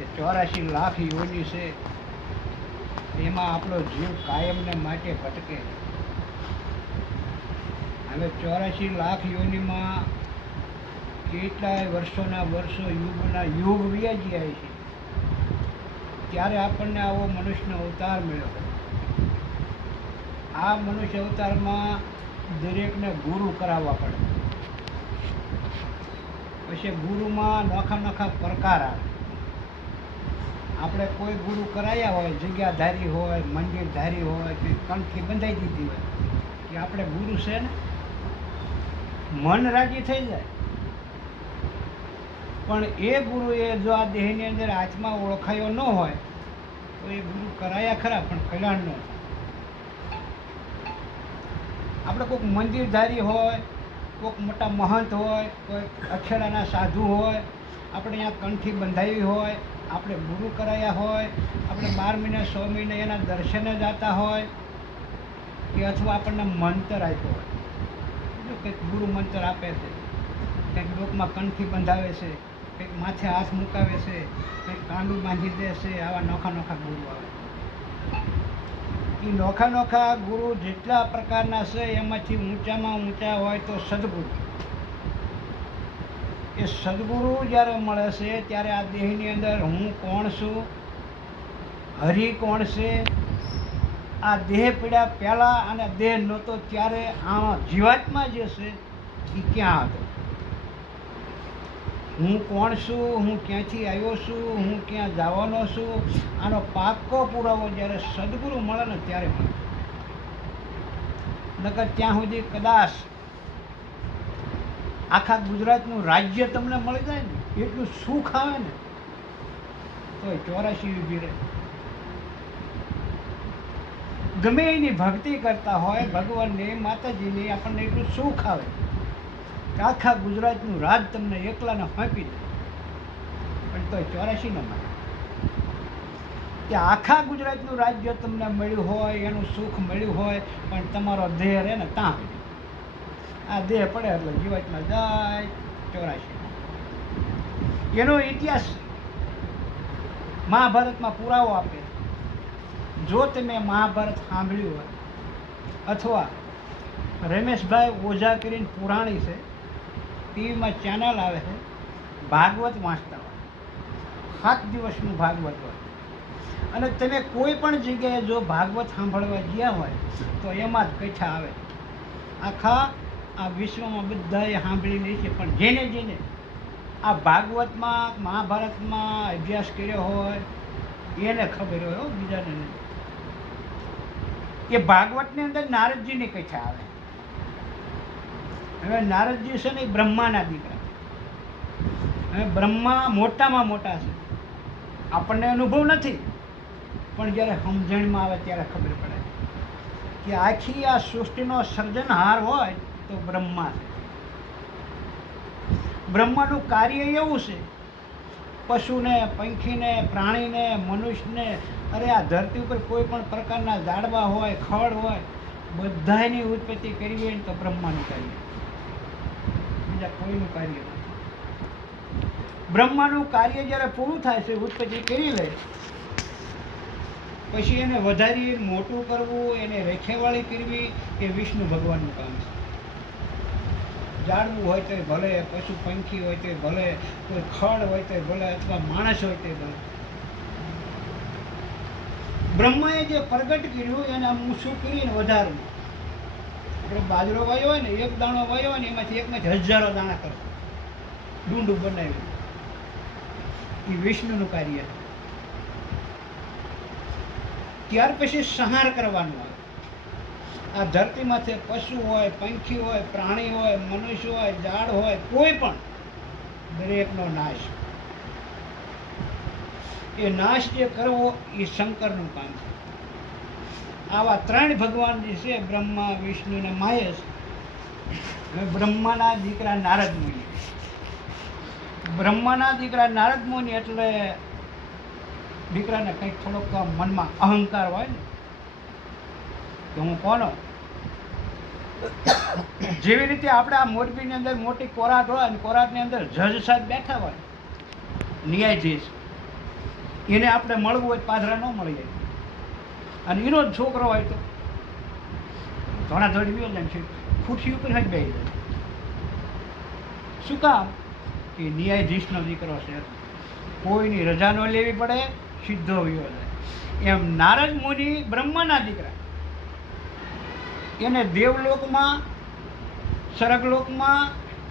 કે 84 લાખ યોની છે, એમાં આપણો જીવ કાયમને માટે ભટકે. હવે 84 લાખ યોનીમાં કેટલાય વર્ષોના વર્ષો યુગના યુગ વ્યા જાય છે, ત્યારે આપણને આવો મનુષ્યનો અવતાર મળ્યો. આ મનુષ્ય અવતારમાં દરેકને ગુરુ કરાવવા પડે. પછી ગુરુમાં નોખા નોખા પ્રકાર આવે. આપણે કોઈ ગુરુ કરાયા હોય, જગ્યાધારી હોય, મંદિરધારી હોય, કે કંઠી બંધાઈ દીધી હોય, કે આપણે ગુરુ છે ને, મન રાજી થઈ જાય. પણ એ ગુરુએ જો આ દેહની અંદર આત્મા ઓળખાયો ન હોય તો એ ગુરુ કરાયા ખરા, પણ કલ્યાણ ન થાય. આપણે કોઈક મંદિરધારી હોય, કોઈક મોટા મહંત હોય, કોઈ અખેડાના સાધુ હોય, આપણે અહીંયા કંઠી બંધાવી હોય, આપણે ગુરુ કરાયા હોય, આપણે 12 મહિને 100 મહિને એના દર્શને જતા હોય, કે અથવા આપણને મંત્ર આપ્યો હોય, જો કંઈક ગુરુ મંત્ર આપે છે, કંઈક ડોકમાં કંઠી બંધાવે છે, કંઈક માથે હાથ મુકાવે છે, કંઈક કાંડું બાંધી દે છે, આવા નોખા નોખા ગુરુ આવે. એ નોખા નોખા ગુરુ જેટલા પ્રકારના છે એમાંથી ઊંચામાં ઊંચા હોય તો સદગુરુ. એ સદગુરુ જ્યારે મળે છે ત્યારે આ દેહની અંદર હું કોણ છું, હરિ કોણ છે, આ દેહ પીડ્યા પહેલાં અને દેહ નહોતો ત્યારે આ જીવાત્મા જે છે એ ક્યાં હતો, હું કોણ છું, હું ક્યાંથી આવ્યો છું, હું ક્યાં જવાનો છું, આનો પાક્કો પુરાવો જ્યારે સદગુરુ મળે ને ત્યારે મળે. નકર ત્યાં સુધી કદાચ આખા ગુજરાતનું રાજ્ય તમને મળી જાય ને, એટલું સુખ આવે ને, તો 84 ઊભી રહે. ગમે એની ભક્તિ કરતા હોય ભગવાનની, માતાજીની, આપણને એટલું સુખ આવે કે આખા ગુજરાતનું રાજ તમને એકલાને ફાંપી દે, પણ તોય 84 ન મળે. કે આખા ગુજરાતનું રાજ્ય તમને મળ્યું હોય, એનું સુખ મળ્યું હોય, પણ તમારો દેહ રહે ને ત્યાં આ દેહ પડે એટલે જીવાતમાં જાય 84. એનો ઇતિહાસ મહાભારતમાં પુરાવો આપે. જો તમે મહાભારત સાંભળ્યું હોય, અથવા રમેશભાઈ ઓઝા કરીને પુરાણી છે, ટીવીમાં ચેનલ આવે છે, ભાગવત વાંચતા હોય, 7 દિવસનું ભાગવત હોય, અને તમે કોઈ પણ જગ્યાએ જો ભાગવત સાંભળવા ગયા હોય તો એમાં જ કથા આવે. આખા આ વિશ્વમાં બધાએ સાંભળી લે છે, પણ જેને જેને આ ભાગવતમાં મહાભારતમાં અભ્યાસ કર્યો હોય એને ખબર હોય, બીજાને નહીં. એ ભાગવતની અંદર નારદજીની કથા આવે. હવે નારદજી છે ને એ બ્રહ્માના દીકરા. હવે બ્રહ્મા મોટામાં મોટા છે, આપણને અનુભવ નથી, પણ જ્યારે સમજણમાં આવે ત્યારે ખબર પડે કે આખી આ સૃષ્ટિનો સર્જનહાર હોય તો બ્રહ્મા છે. બ્રહ્માનું કાર્ય એવું છે, પશુને, પંખીને, પ્રાણીને, મનુષ્યને, અરે આ ધરતી ઉપર કોઈ પણ પ્રકારના ઝાડવા હોય, ખડ હોય, બધાની ઉત્પત્તિ કરવી હોય ને તો બ્રહ્માનું કાર્ય, બીજા કોઈનું કાર્ય નથી. બ્રહ્માનું કાર્ય જ્યારે પૂરું થાય છે, ઉત્પત્તિ કરી લે, પછી એને વધારી મોટું કરવું, એને રેખેવાળી કરવી એ વિષ્ણુ ભગવાનનું કામ છે. ઝાડવું હોય તો ભલે, પશુ પંખી હોય તો ભલે, કોઈ ખડ હોય તો ભલે, અથવા માણસ હોય તો ભલે, બ્રહ્માએ જે પ્રગટ કર્યું એને ઊંચું કરીને વધારવું. આપણે બાજરો વાયો હોય ને, એક દાણો વાયો હોય ને એમાંથી એકમાંથી હજારો દાણા કરે, ડુંડું બનાવ્યું, એ વિષ્ણુનું કાર્ય. ત્યાર પછી સંહાર કરવાનું આવે. આ ધરતીમાંથી પશુ હોય, પંખી હોય, પ્રાણી હોય, મનુષ્ય હોય, ઝાડ હોય, કોઈ પણ દરેકનો નાશ. એ નાશ જે કરવો એ શંકરનું કામ છે. આવા 3 ભગવાન જે છે, બ્રહ્મા, વિષ્ણુ અને મહેશ. હવે બ્રહ્માના દીકરા નારદ મુનિ. બ્રહ્માના દીકરા નારદ મુનિ એટલે દીકરાને કંઈક થોડોક તો મનમાં અહંકાર હોય ને કે હું કોનો. જેવી રીતે આપણે આ મોરબીની અંદર મોટી કોરાટ હોય, અને કોરાટની અંદર જજ સાહેબ બેઠા હોય, ન્યાયાધીશ, એને આપણે મળવું હોય પાધરા ન મળી જાય, અને એનો જ છોકરો હોય તો ઘણા ધોડી ગયો જાય છે, ખુરશી ઉપર જ બેસી જાય. શું કામ? કે ન્યાયાધીશનો દીકરો છે, કોઈની રજા ન લેવી પડે, સીધો વયો જાય. એમ નારદ મુનિ બ્રહ્માના દીકરા, એને દેવલોકમાં, સ્વર્ગલોકમાં,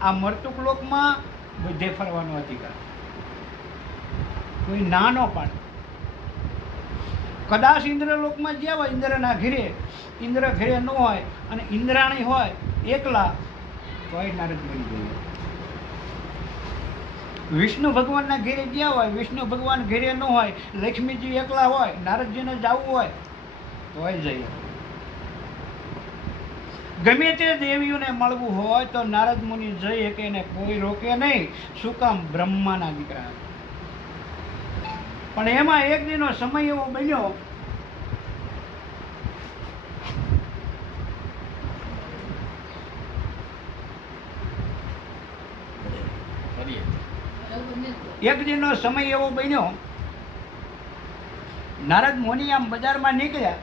આ મર્તુક લોકમાં બધે ફરવાનો અધિકાર, કોઈ ના ન પાડે. કદાચ ઇન્દ્રલોકમાં જ્યાં હોય, ઇન્દ્રના ઘેરે, ઇન્દ્ર ઘેરે ન હોય અને ઇન્દ્રાણી હોય એકલા, તોય નારદ મુનિ જોઈએ. વિષ્ણુ ભગવાનના ઘેરે જ્યાં હોય, વિષ્ણુ ભગવાન ઘેરે ન હોય, લક્ષ્મીજી એકલા હોય, નારદજીને જવું હોય તોય જઈએ. ગમે તે દેવીઓને મળવું હોય તો નારદ મુનિ જઈ કે એને કોઈ રોકે નહીં. શું કામ? બ્રહ્માના દીકરા. પણ એમાં એક દિનનો સમય એવો બન્યો, એક દિનનો સમય એવો બન્યો, નારદ મુનિ આમ બજારમાં નીકળ્યા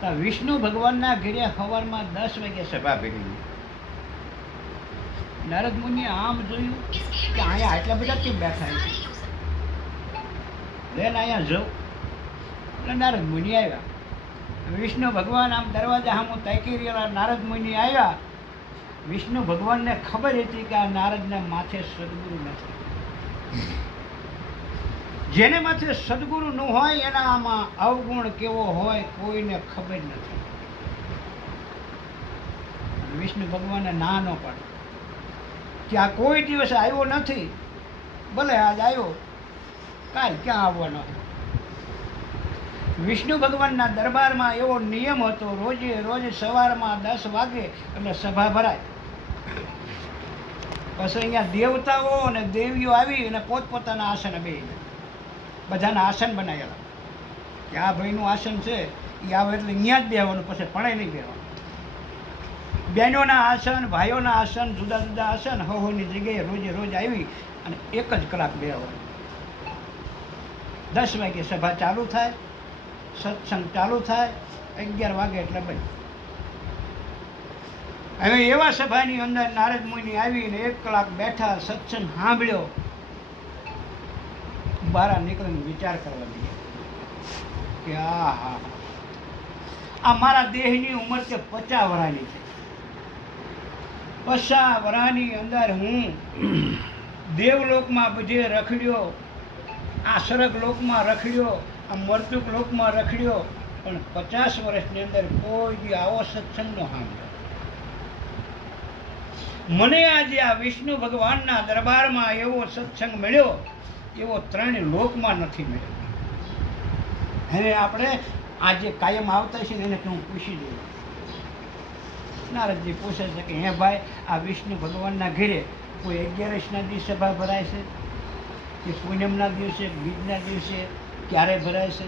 તો વિષ્ણુ ભગવાનના ઘરે સવારમાં 10 વાગે સભા ભેગી. નારદ મુનિએ આમ જોયું કે અહીંયા આટલા બધા કેમ બેઠા છે, લેન અહીંયા જવું. એટલે નારદ મુનિ આવ્યા. વિષ્ણુ ભગવાન આમ દરવાજા સામું તાકી રહેલા નારદ મુનિ આવ્યા. વિષ્ણુ ભગવાનને ખબર હતી કે આ નારદના માથે સદગુરુ નથી. જેને માથે સદગુરુ ન હોય એના આમાં અવગુણ કેવો હોય કોઈને ખબર નથી. વિષ્ણુ ભગવાને ના ન પાડે કે આ કોઈ દિવસ આવ્યો નથી, ભલે આજ આવ્યો, કાલ ક્યાં આવવાનો. વિષ્ણુ ભગવાનના દરબારમાં એવો નિયમ હતો, રોજે રોજ સવારમાં 10 વાગે એટલે સભા ભરાય. પછી અહીંયા દેવતાઓ અને દેવીઓ આવી અને પોતપોતાના આસન બેસી જાય. બધાના આસન બનાવેલા કે આ ભાઈનું આસન છે એ આવે એટલે અહીંયા જ બેસવાનું, પછી પડાય નહીં બેસવાનું. બહેનોના આસન, ભાઈઓના આસન, જુદા જુદા આસન હોની જગ્યાએ રોજે રોજ આવી અને 1 જ કલાક બેસવાનું. 10 વાગે સભા ચાલુ થાય, સત્સંગ ચાલુ થાય, 11 વાગે એટલે બંધ. હવે એવા સભાની અંદર નારદ મુનિ આવીને 1 કલાક બેઠા, સત્સંગ સાંભળ્યો, બહાર નીકળીને વિચાર કરવા લાગ્યા કે આ મારા દેહની ઉંમર છે 50 વર્ષની છે. 50 વર્ષની અંદર હું દેવલોકમાં બધે રખડ્યો, આ સ્વર્ગ લોકમાં રખડ્યો, આ મર્તુક લોકમાં રખડ્યો, પણ 50 વર્ષની અંદર કોઈ દી આવો સત્સંગ નો સાંભળ્યો. મને આજે આ વિષ્ણુ ભગવાનના દરબારમાં એવો સત્સંગ મળ્યો, એવો 3 લોકમાં નથી મળ્યો. હવે આપણે આજે કાયમ આવતા છે ને એને હું પૂછી દઉં. નારદજી પૂછે છે કે હે ભાઈ, આ વિષ્ણુ ભગવાનના ઘરે કોઈ 11ના દિવસે સભા ભરાય છે કે પૂનમના દિવસે, બીજના દિવસે, ક્યારે ભરાય છે?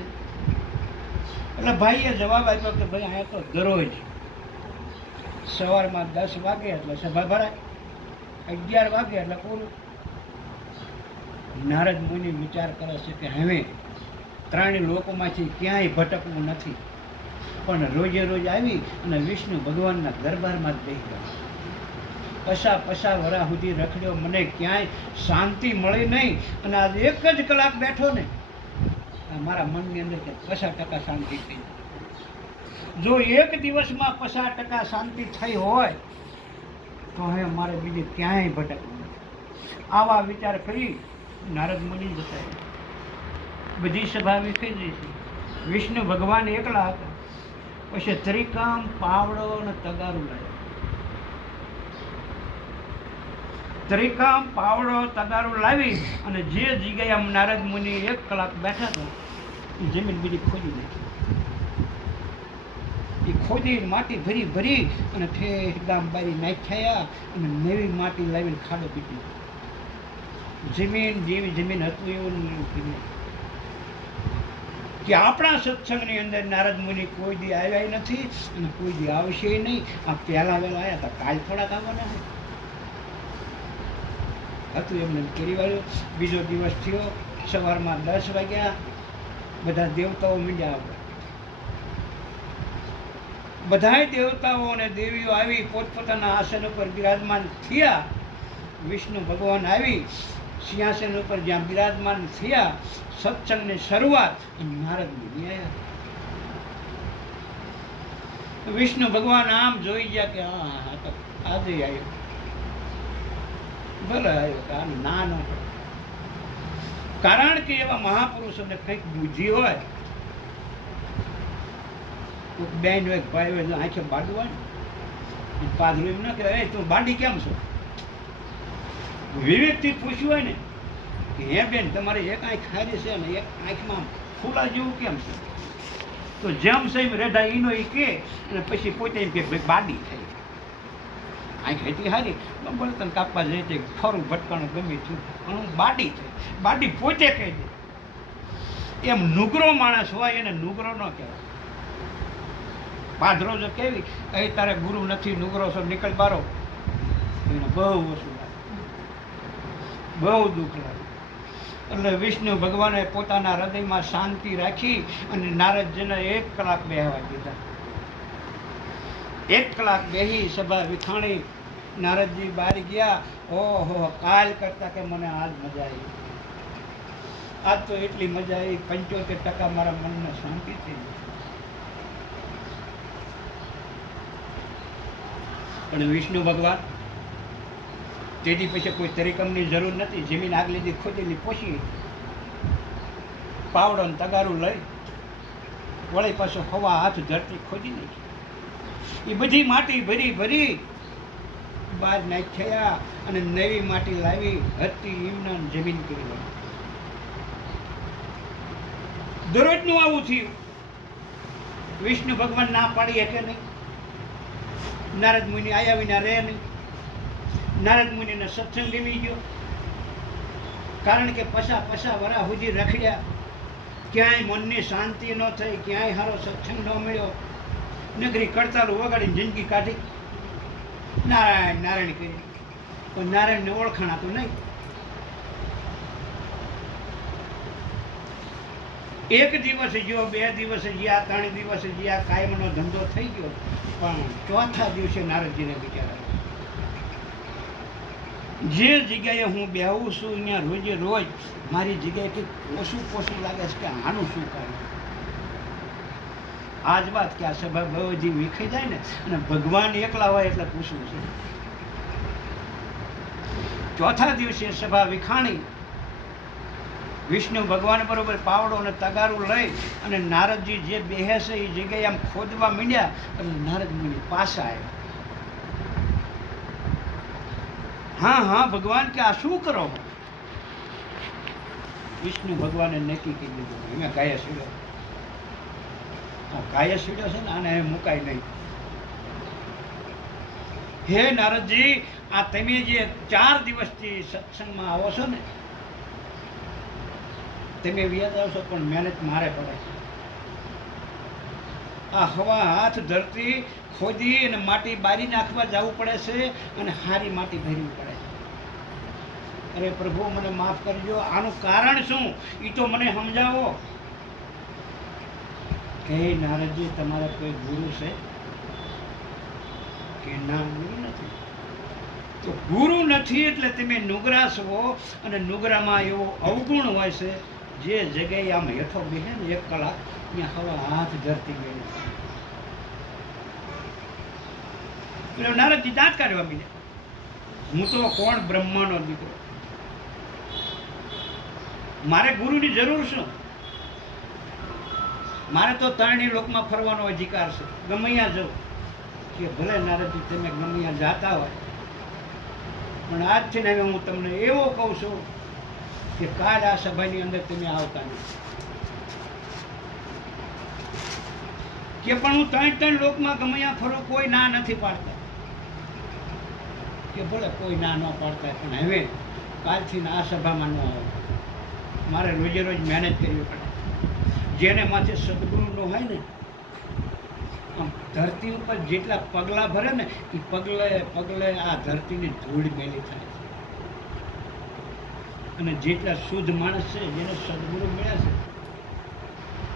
એટલે ભાઈએ જવાબ આપ્યો કે ભાઈ અહીંયા તો દરરોજ સવારમાં 10 વાગે એટલે સભા ભરાય, 11 વાગે એટલે પૂરું. નારદ મુનિ વિચાર કરે છે કે હવે 3 લોકોમાંથી ક્યાંય ભટકવું નથી, પણ રોજે રોજ આવી અને વિષ્ણુ ભગવાનના દરબારમાં જ બેસી ગયો. 50 વર્ષ સુધી રખડ્યો, મને ક્યાંય શાંતિ મળી નહીં, અને આજે 1 જ કલાક બેઠો ને મારા મનની અંદર 50% શાંતિ થઈ. જો 1 દિવસમાં 50% શાંતિ થઈ હોય તો હવે મારે બીજે ક્યાંય ભટકવું નથી. આવા વિચાર કરી નારદ મુનિ જતા. બધી સભા વિખરી ગઈ છે. વિષ્ણુ ભગવાન એકલા હતા. પછી ત્રિકામ, પાવડો અને તગારું લાવ્યા. ત્રિકામ, પાવડો, તગારું લાવી અને જે જગ્યાએ આમ નારદ મુનિ 1 કલાક બેઠા હતા એ જમીન બીજી ખોદી નાખી. એ ખોદી માટી ભરી ભરી અને ઠેઠ ગામ બારી નાખ્યા અને નવી માટી લાવીને ખાડો પીટી. જમીન જેવી જમીન હતું એવું કીધું કે આપણા સત્સંગની અંદર નારદ મુનિ કોઈ દી આવ્યા નથી અને કોઈ દી આવશે નહીં. આ પહેલા વહેલા આવ્યા હતા, કાલ થોડાક આવવાના હતું. એમને કરી વાળ્યું. બીજો દિવસ થયો, સવારમાં 10 વાગ્યા બધા દેવતાઓ મીંડ્યા આવે. બધાય દેવતાઓ અને દેવીઓ આવી પોતપોતાના આસન ઉપર બિરાજમાન થયા. વિષ્ણુ ભગવાન આવી સિંહાસન ઉપર જ્યાં બિરાજમાન થયા, સત્સંગની શરૂઆત નારદ મુનિ આવ્યા. વિષ્ણુ ભગવાન આમ જોઈ ગયા કે હા તો આજે આવ્યો, ભલે આવ્યો, આમ ના ન પડે. કારણ કે એવા મહાપુરુષોને કંઈક બુદ્ધિ હોય, બેન હોય ભાઈ હોય આંખે બાડું હોય ને પાદરું એમ ના કહેવાય તું બાડી કેમ છો. વિવેકથી પૂછ્યું હોય ને કે હે બેન તમારે એક આંખ ખારી છે ને એક આંખમાં ફૂલા જેવું કેમ છે, તો જેમ સેમ રેઢા ઈનો એ કે અને પછી પોતે એમ કે ભાઈ બાડી થઈ, આંખ હતી હારી બળતણ કાપવા જઈ તે ખરું ભટકાણું ગમે છું પણ બાડી છે. બાડી પોતે કહી દે. એમ નુગરો માણસ હોય એને નુગરો ન કહેવાય. પાધરો જો કેવી અહીં તારે ગુરુ નથી નુગરો છો નીકળ બારો, એને બહુ ઓછું લાગે, બહુ દુઃખ લાગે. એટલે વિષ્ણુ ભગવાને પોતાના હૃદયમાં શાંતિ રાખી અને નારદજીને 1 કલાક બેહવા દીધા. 1 કલાક બેહી સભા વિખાણી નારદજી બહાર ગયા. ઓહો, કાલ કરતા કે મને આજ મજા આવી, આજ તો એટલી મજા આવી, 75% મારા મનને શાંતિ થઈ ગઈ. પણ વિષ્ણુ ભગવાન તેથી પછી કોઈ તરીકમની જરૂર નથી. જમીન આગલી દી ખોદેલી પોછી પાવડો ને તગારું લઈ વળી પાછો હવા હાથ ધરતી ખોદી નાખી. એ બધી માટી ભરી ભરી બહાર નાખ્યા અને નવી માટી લાવી હતી એમના જમીન કરી વળી. દરરોજનું આવું થયું. વિષ્ણુ ભગવાન ના પાડી શકે નહીં. નારદ મુનિ આયા વિના રહે નહીં. નારદ મુનિને સત્સંગ લેવી ગયો. કારણ કે પસા વરા સુધી રખડ્યા, ક્યાંય મનની શાંતિ ન થઈ, ક્યાંય સારો સત્સંગ ન મળ્યો. નગરી કડતાલું વગાડીને જિંદગી કાઢી, નારાયણ નારાયણ કરી. પણ નારાયણને ઓળખાણા તો નહીં. એક દિવસ ગયો, 2 દિવસ ગયા, 3 દિવસ ગયા, કાયમનો ધંધો થઈ ગયો. પણ ચોથા દિવસે નારદજીને વિચાર આવ્યો, જે જગ્યાએ હું બેહું છું અહીંયા રોજે રોજ મારી જગ્યાએ કંઈક પોસું લાગે છે કે આનું શું કામ. આજ વાત કે આ સભા બધી વિખાઈ જાય ને અને ભગવાન એકલા હોય એટલે પૂછવું છે. ચોથા દિવસે સભા વિખાણી વિષ્ણુ ભગવાન બરોબર પાવડો અને તગારું લઈ અને નારદજી જે બેહે છે એ જગ્યાએ આમ ખોદવા માંડ્યા. અને નારદ મુનિ પાછા આવ્યા. હા ભગવાન કે આ શું કરો? વિષ્ણુ ભગવાને નક્કી કરી દીધું, એમાં ગાય સીડ્યો. ગાય સીડ્યો છે ને આને મુકાય નહીં. હે નારદજી, આ તમે જે 4 દિવસથી સત્સંગમાં આવો છો ને, તમે વ્યાજ આવશો પણ મહેનત મારે પડે. આ હવા હાથ ધરતી ખોદી અને માટી બારી નાખવા જવું પડે છે અને હારી માટી ભરવી પડે. અરે પ્રભુ મને માફ કરજો, આનું કારણ શું એ તો મને સમજાવો. કે નારદજી તમારા કોઈ ગુરુ છે? કે ના, ગુરુ નથી. તો ગુરુ નથી એટલે તમે નુગરા છો અને નુગરામાં એવો અવગુણ હોય છે જે જગ્યાએ આમ હેઠો બેસે ને 1 કલાક ત્યાં હવા હાથ ધરતી ગઈ. નારદજી દાંત કાઢવા મીડ્યા. હું તો કોણ, બ્રહ્માનો દીકરો, મારે ગુરુની જરૂર શું? મારે તો 3 લોકમાં ફરવાનો અધિકાર છે, ગમે ત્યાં જવું. કે ભલે નારદજી તમે ગમે ત્યાં જાતા હોય, પણ આજથી હવે હું તમને એવો કહું છું કે કાલ આ સભાની અંદર તમે આવતા નથી. કે પણ હું 3 લોકમાં ગમે ત્યાં ફરું, કોઈ ના નથી પાડતા. કે ભલે કોઈ ના ન પાડતા, પણ હવે કાલથી આ સભામાં ન આવો. મારે રોજે રોજ મહેનત કરવી પડે. જેને માથે સદગુરુ ન હોય ને, આમ ધરતી ઉપર જેટલા પગલાં ભરે ને એ પગલે આ ધરતીની ધૂળ મેલી થાય છે. અને જેટલા શુદ્ધ માણસ છે જેને સદગુરુ મળ્યા છે,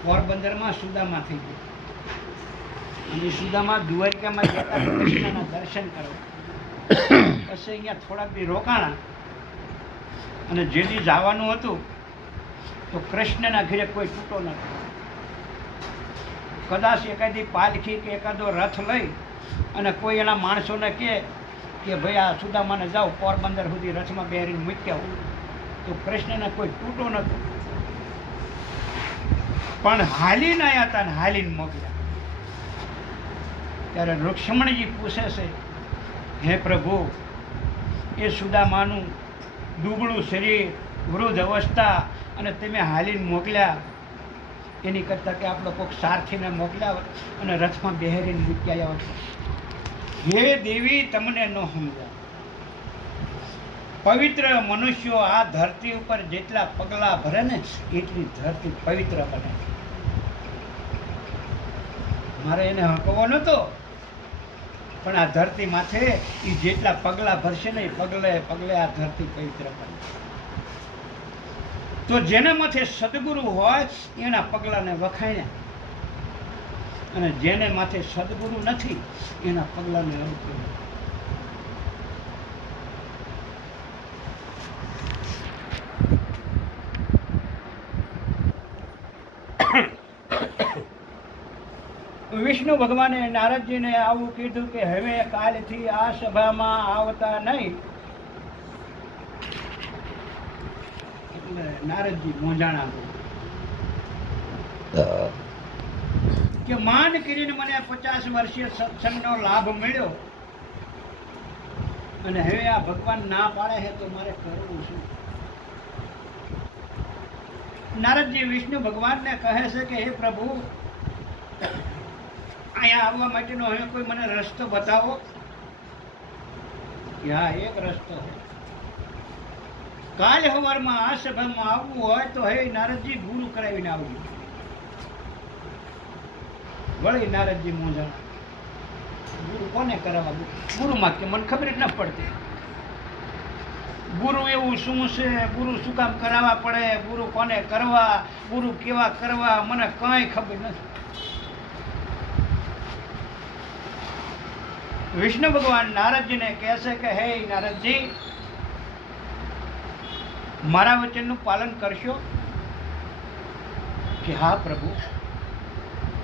પોરબંદરમાં સુદામા થઈ ગયો અને સુદામા દ્વારકામાં જતા કૃષ્ણના દર્શન કરવા. પછી અહીંયા થોડાક દી રોકાણા અને જેથી જવાનું હતું તો કૃષ્ણના ઘરે કોઈ તૂટો નથી. કદાચ એકાદી પાલખી કે એકાદો રથ લઈ અને કોઈ એના માણસોને કહે કે ભાઈ આ સુદામાને જાઓ પોરબંદર સુધી રથમાં બેરીને મૂક્યા હોય તો કૃષ્ણને કોઈ તૂટો નહોતો. પણ હાલીને આવ્યા હતા ને હાલીને મોકલ્યા. ત્યારે રુક્ષ્મણીજી પૂછે છે, હે પ્રભુ, એ સુદામાનું દુબળું શરીર, વૃદ્ધ અવસ્થા અને તમે હાલીને મોકલ્યા એની કરતાં કે આપણો કોઈક સારથીને મોકલ્યા અને રથમાં બેહરીને મૂક્યા આવ્યા. હે દેવી, તમને ન સમજાય. પવિત્ર મનુષ્યો આ ધરતી ઉપર જેટલા પગલાં ભરે ને એટલી ધરતી પવિત્ર બને. મારે એને હકવો નહોતો, પણ આ ધરતી માથે એ જેટલા પગલાં ભરશે ને એ પગલે પગલે આ ધરતી પવિત્ર બને. તો જેના માથે સદગુરુ હોય એના પગલાંને વખાણ્યા, અને જેને માથે સદગુરુ નથી એના પગલાંને અવગણ્યા. વિષ્ણુ ભગવાને નારદજીને આવું કીધું કે હવે કાલથી આ સભામાં આવતા નહીં. એટલે નારદજી મૂંઝાણા કે માન કરીને મને 50 વર્ષીય સત્સંગનો લાભ મળ્યો અને હવે આ ભગવાન ના પાડે છે તો મારે કરવું શું? નારદજી વિષ્ણુ ભગવાનને કહે છે કે હે પ્રભુ, અહીંયા આવવા માટેનો હવે કોઈ મને રસ્તો બતાવો. કે હા, એક રસ્તો છે. કાલે સવારમાં આ સભામાં આવવું હોય તો હે નારદજી ગુરુ કરાવીને આવજો. વળી નારદજી મૂંઝાણા, ગુરુ કોને કરાવવા? ગુરુમાં કે મને ખબર જ ન પડતી. ગુરુ એવું શું છે? ગુરુ શું કામ કરાવવા પડે? ગુરુ કોને કરવા? ગુરુ કેવા કરવા? મને કાંઈ ખબર નથી. વિષ્ણુ ભગવાન નારદજીને કહે છે કે હે નારદજી, મારા વચનનું પાલન કરશો? કે હા પ્રભુ,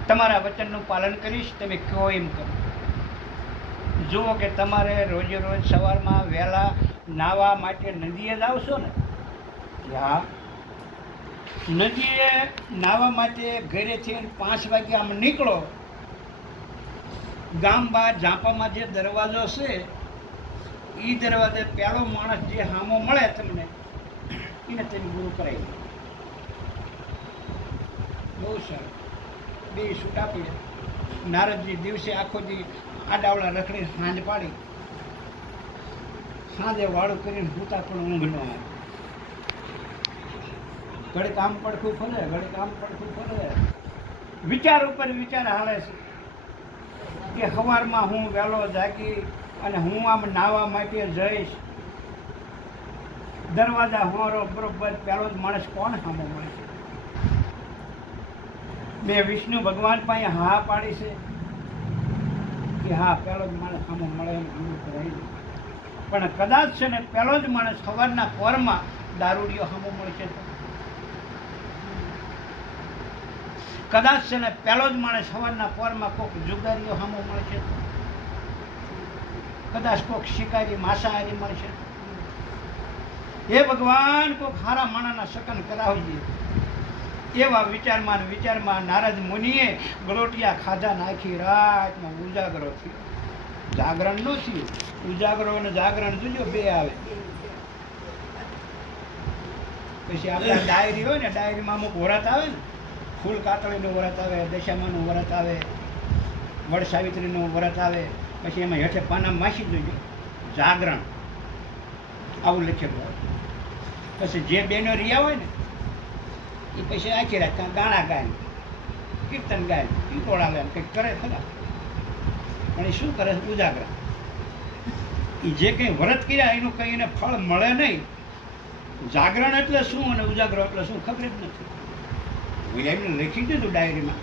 તમારા વચનનું પાલન કરીશ, તમે કહો એમ કરો. જુઓ કે તમારે રોજે રોજ સવારમાં વહેલા નાહવા માટે નદીએ જ આવશો ને? કે હા. નદીએ નાહવા માટે ઘરેથી 5 વાગે આમ નીકળો, ગામ બહાર ઝાંપામાં જે દરવાજો છે એ દરવાજે પહેલો માણસ જે હામો મળે તમને એને તમે ગુરુ કરાવી દો. બહુ સરસ. 2 છૂટા પડ્યા. નારદજી દિવસે આખો દી આડાવડા રખડી સાંજ પાડી, સાંજે વાળું કરીને ભૂતા પણ ઊંઘ ન આવે. ઘડીક આમ પડખું ફરે, ઘડીક આમ પડખું ફરે. વિચાર ઉપર વિચાર હાલે છે કે સવારમાં હું વહેલો જાગી અને હું આમ નાહવા માટે જઈશ. દરવાજા હોરો બરોબર પહેલો જ માણસ કોણ સામો મળે છે? મેં વિષ્ણુ ભગવાન પાસે હા પાડી છે કે હા, પહેલો જ માણસ સામો મળે એમ ગુરુ કરાવી દે. પણ કદાચ છે ને પહેલો જ માણસ સવારના પોરમાં દારૂડિયો સામો મળશે તો, કદાચ છે ને પહેલો જ માણસ સવારના પોરમાં કોઈક જુગારીઓ સામો મળશે તો, કદાચ કોઈક શિકારી માંસાહારી મળશે. હે ભગવાન, કોઈક સારા માણાના સકન કરાવજે. એવા વિચારમાં નારદ મુનિએ ગળોટિયા ખાધા, નાખી રાતમાં ઉજાગરો થયો. જાગરણ ન થયું. ઉજાગરો અને જાગરણ જોજો 2 આવે. પછી આપણે ડાયરી હોય ને, ડાયરીમાં અમુક વ્રત આવે ને, ફૂલ કાતળીનું વ્રત આવે, દશામાનું વ્રત આવે, વડ સાવિત્રીનું વ્રત આવે. પછી એમાં હેઠે પાના માસી જોજો જાગરણ, આવું લખેલું હોય. પછી જે બહેનો રહ્યા હોય ને એ પછી આખી રાત ગાણા ગાય, કીર્તન ગાય, પીપોળા લે, કંઈક કરે ખરા. પણ એ શું કરે? ઉજાગરા. એ જે કંઈ વ્રત કર્યા એનું કંઈ એને ફળ મળે નહીં જાગરણ એટલે શું અને ઉજાગરો એટલે શું ખબર જ નથી. વિલાયમને લખી દીધું ડાયરીમાં,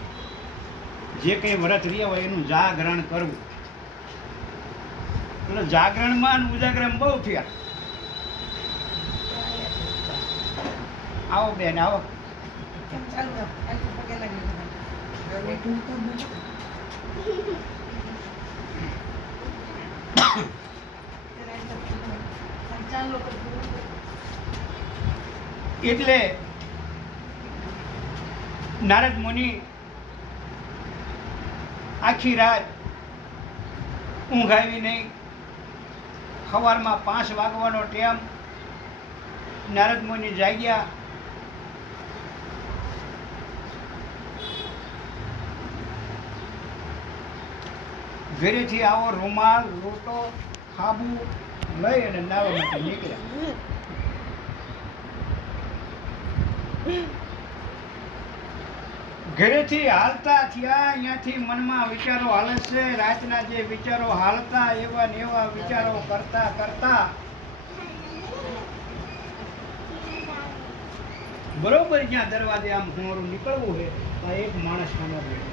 જે કંઈ વ્રત રહ્યા હોય એનું જાગરણ કરવું. એટલે જાગરણમાં અને ઉજાગરમાં બહુ થયા. આવો બેન આવો. એટલે નારદ મુનિ આખી રાત ઊંઘ આવી નહીં. સવારમાં 5 વાગવાનો ટાઈમ, નારદ મુનિ જાગ્યા. ઘરેથી આવો રૂમાલ, લોટો, સાબુ લઈ અને નાવા માટે નીકળ્યા. ઘરેથી હાલતા થયા, અહીંયાથી મનમાં વિચારો હાલે છે. રાતના જે વિચારો હાલતા એવા ને એવા વિચારો કરતા કરતા બરોબર જ્યાં દરવાજે આમ ઘોરું નીકળવું હોય તો એક માણસ સામે બેઠો.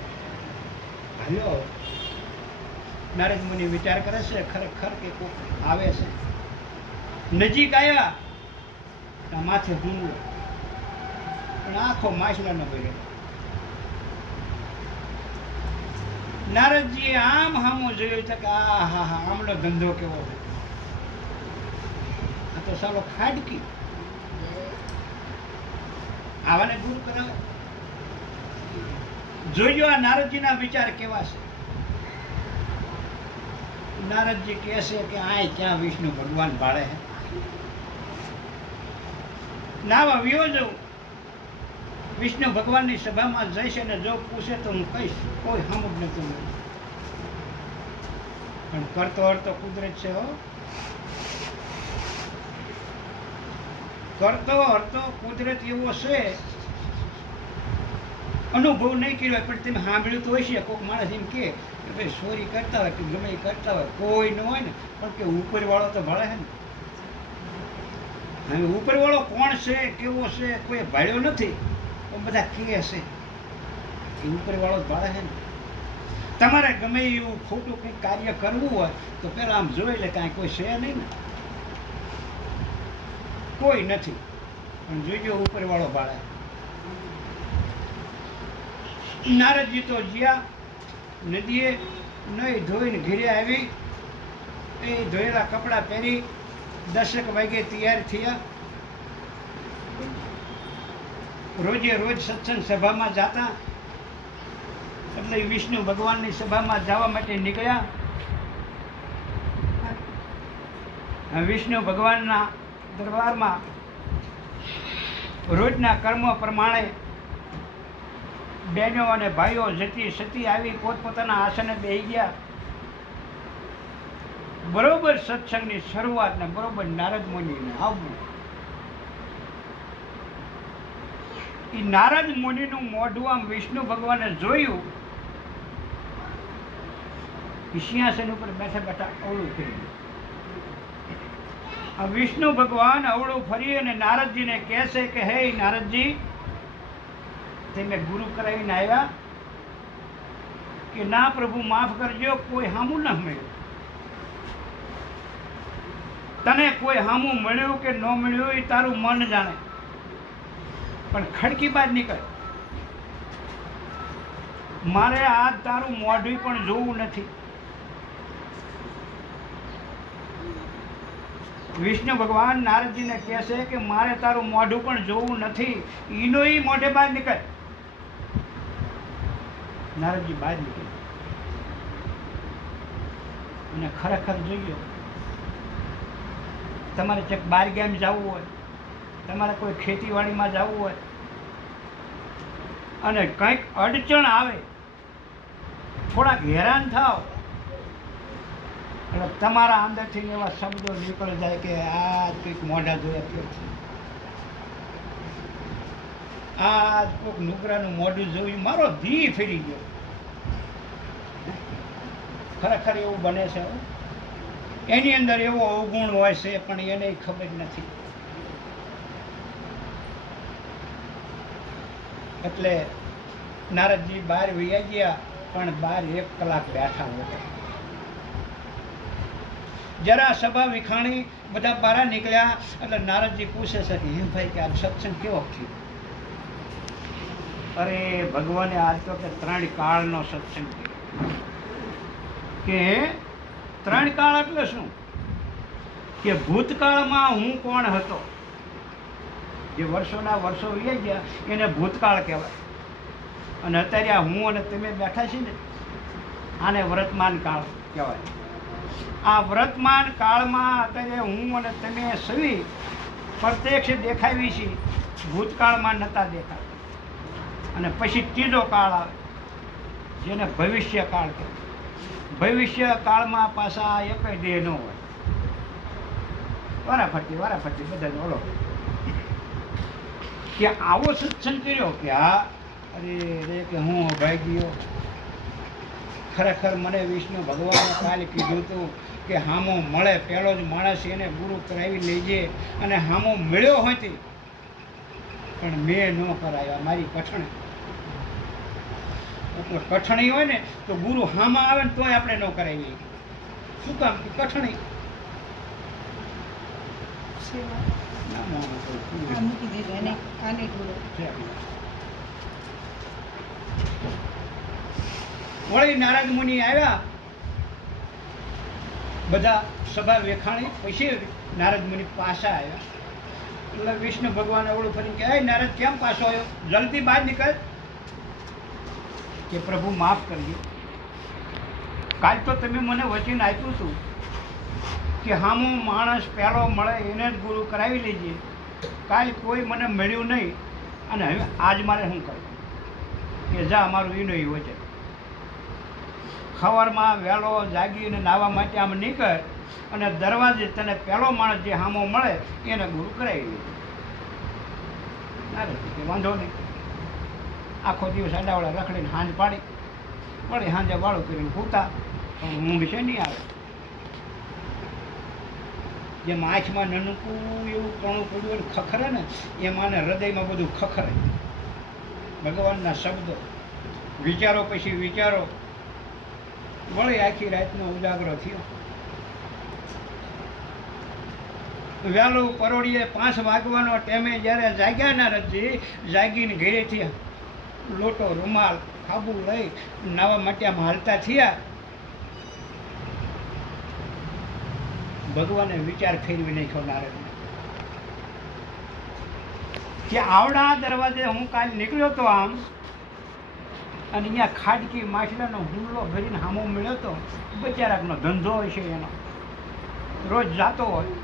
હાલ્યો નારદ મુનિ વિચાર કરે છે, ખરેખર કે કોક આવે છે. નજીક આવ્યા તો માથે હુમલો, પણ આખો માછલા ન ભર્યો. નારદજીએ આમ હામું જોયું છે કે આ હા હા આમનો ધંધો કેવો છે. આ તો સાલો ખાડકી, આવાને દૂર કરાવે. જોઈજો આ નારદજીના વિચાર કેવા છે. નારદજી કહે છે કે આ ક્યાં વિષ્ણુ ભગવાન ભાળે છે. નાવા વિયો જવું, વિષ્ણુ ભગવાનની સભામાં જઈશ અને જો પૂછે તો હું કહીશ, કોઈ સામું જ નથી મળ્યું. પણ કરતો હરતો કુદરત છે હો. કરતો હરતો કુદરત એવો છે, અનુભવ નહીં કર્યો પણ તમે સાંભળ્યું તો હશે. કોઈક માણસ એમ કે ભાઈ ચોરી કરતા હોય કે ગમે એ કરતા હોય, કોઈ ન હોય ને પણ કે ઉપરવાળો તો ભળે છે ને. હવે ઉપરવાળો કોણ છે, કેવો છે, કોઈ ભાળ્યો નથી, પણ બધા કહે છે એ ઉપરવાળો જ ભાળે છે ને. તમારે ગમે એવું ખોટું કંઈક કાર્ય કરવું હોય તો પહેલાં આમ જોઈ લે, કાંઈ કોઈ છે નહીં ને. કોઈ નથી, પણ જોઈજો ઉપરવાળો ભાળે. નારદજી તો જ્યાં નદીએ નહીં ધોઈને ઘેરે આવી, એ ધોયેલા કપડાં પહેરી 10 વાગે તૈયાર થયા. રોજે રોજ સત્સંગ સભામાં જતા, એટલે વિષ્ણુ ભગવાનની સભામાં જવા માટે નીકળ્યા. વિષ્ણુ ભગવાનના દરબારમાં રોજના કર્મો પ્રમાણે બહેનો અને ભાઈઓ જતી સતી આવી પોતપોતાના આસને બેસી ગયા. બરોબર સત્સંગની શરૂઆત ને બરોબર નારદ મુનિને આવવું. એ નારદ મુનિનું મોઢું આમ વિષ્ણુ ભગવાને જોયું. સિંહાસન ઉપર બેઠા બેઠા અવળું ફરી. આ વિષ્ણુ ભગવાન અવળું ફરી અને નારદજીને કહે છે કે હે નારદજી, તમે ગુરુ કરાવીને આવ્યા કે ના પ્રભુ માફ કરજો, કોઈ હામું ન મળ્યું. તને કોઈ હામું મળ્યું કે ન મળ્યું એ તારું મન જાણે, પણ ખડકી બાદ નીકળ. મારે આ તારું મોઢું પણ જોવું નથી. વિષ્ણુ ભગવાન નારદજીને કહે છે કે મારે તારું મોઢું પણ જોવું નથી, ઈનો ઈ મોઢે બહાર નીકળ. નારદજી બહાર નીકળ્યા અને ખરેખર જોયો, તમારે ચક બહાર ગામ જવું હોય, તમારે કોઈ ખેતીવાડીમાં જવું હોય અને કંઈક અડચણ આવે, થોડાક હેરાન થાવ, એટલે તમારા અંદરથી એવા શબ્દો નીકળી જાય કે આ કંઈક મોઢા જોયા છે, આ કોઈક નુકરાનું મોઢું જોયું, મારો ધી ફેરી ગયો. ખરેખર એવું બને છે. એની અંદર એવો અવગુણ હોય છે પણ એને ખબર નથી. એટલે નારદજી બહાર વૈયા ગયા, પણ બહાર 1 કલાક બેઠા હતા. જરા સભા વિખાણી બધા બહાર નીકળ્યા એટલે નારદજી પૂછે છે કે હિમ ભાઈ કે આ સત્સંગ કેવો થયો? અરે ભગવાને આજ તો કે 3 કાળનો સત્સંગ કે 3 કાળ એટલે શું? કે ભૂતકાળમાં હું કોણ હતો, જે વર્ષોના વર્ષો વી ગયા એને ભૂતકાળ કહેવાય. અને અત્યારે આ હું અને તમે બેઠા છીએ ને, આને વર્તમાન કાળ કહેવાય. આ વર્તમાન કાળમાં અત્યારે હું અને તમે સવી પ્રત્યક્ષ દેખાવી છીએ, ભૂતકાળમાં નહોતા દેખાતા. અને પછી ત્રીજો કાળ આવે જેને ભવિષ્ય કાળ કહેવાય. ભવિષ્ય કાળમાં પાછા એકય દેહ ન હોય, વારાફરતી બધાને ઓળો કે આવો સત્સંગ કર્યો કે હા અરે કે હું ભાગ્યો. ખરેખર મને વિષ્ણુ ભગવાને કાલે કીધું હતું કે હામો મળે પહેલો જ માણસ એને ગુરુ કરાવી લેજે. અને હામો મળ્યો હોય પણ મેં ન કરાવ્યા, મારી કઠણી. એટલે કઠણી હોય ને તો ગુરુ હામાં આવે ને તોય આપણે ન કરાવીએ. શું કામ? કઠણી વળી નારદ મુનિ આવ્યા, બધા સભા વેખાણી. પછી નારદ મુનિ પાછા આવ્યા એટલે વિષ્ણુ ભગવાન અવળું ફરી કે નારદ કેમ પાછો આવ્યો? જલ્દી બહાર નીકળ. કે પ્રભુ માફ કરજો, કાલ તો તમે મને વચન આપ્યું હતું કે હામો માણસ પહેલો મળે એને જ ગુરુ કરાવી લેજે. કાલ કોઈ મને મળ્યું નહીં અને હવે આજ મારે શું કરવું? કે જા અમારું એનો એ વચન. સવારમાં વહેલો જાગીને નાહવા માટે આમ નીકળ અને દરવાજે તને પહેલો માણસ જે હામો મળે એને ગુરુ કરાવી લેજે. કે વાંધો નહીં. આખો દિવસ આડાવડા રખડીને હાંજ પાડી, વળી હાંજે વાળું કરીને સૂતા, પણ ઊંઘ છે નહીં આવે. જેમ આંખમાં નનકું એવું કણું પડ્યું હોય ખખરે ને, એમાં ને હૃદયમાં બધું ખખરે. ભગવાનના શબ્દો, વિચારો પછી વિચારો. વળી આખી રાતનો ઉજાગરો થયો. વહેલું પરોડીએ 5 વાગવાનો ટાઈમે જ્યારે જાગ્યા નારદજી, જાગીને ઘરેથી લોટો રૂમાલ ખાબુ લઈ નાવા માટે આમ હાલતા થયા. ભગવાને વિચાર ફેરવી નાખ્યો નારદને કે આવડા દરવાજે હું કાલ નીકળ્યો તો આમ, અને અહીંયા ખાડકી માછલાનો હુમલો ભરીને હામો મળ્યો તો. બચારાકનો ધંધો હોય છે એનો, રોજ જાતો હોય.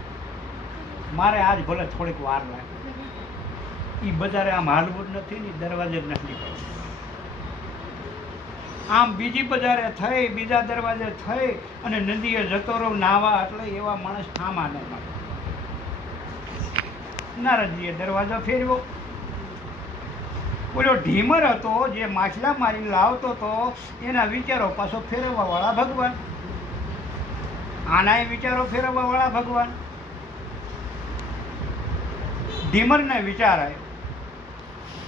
મારે આજ ભલે થોડીક વાર લાગે. એ બજારે આમ હાલવું જ નથી ને દરવાજે જ નથી નીકળવું. આમ બીજી બજારે થઈ, બીજા દરવાજે થઈ અને નદીએ જતો રહો નાવા. એટલે એવા માણસ આમાં ન મળે. નારદજીએ દરવાજો ફેરવ્યો. ઓલો ઢીમર હતો જે માછલા મારીને લાવતો હતો, એના વિચારો પાછો ફેરવવા વાળા ભગવાન. આનાય વિચારો ફેરવવા વાળા ભગવાન. ઢીમરને વિચાર આવ્યો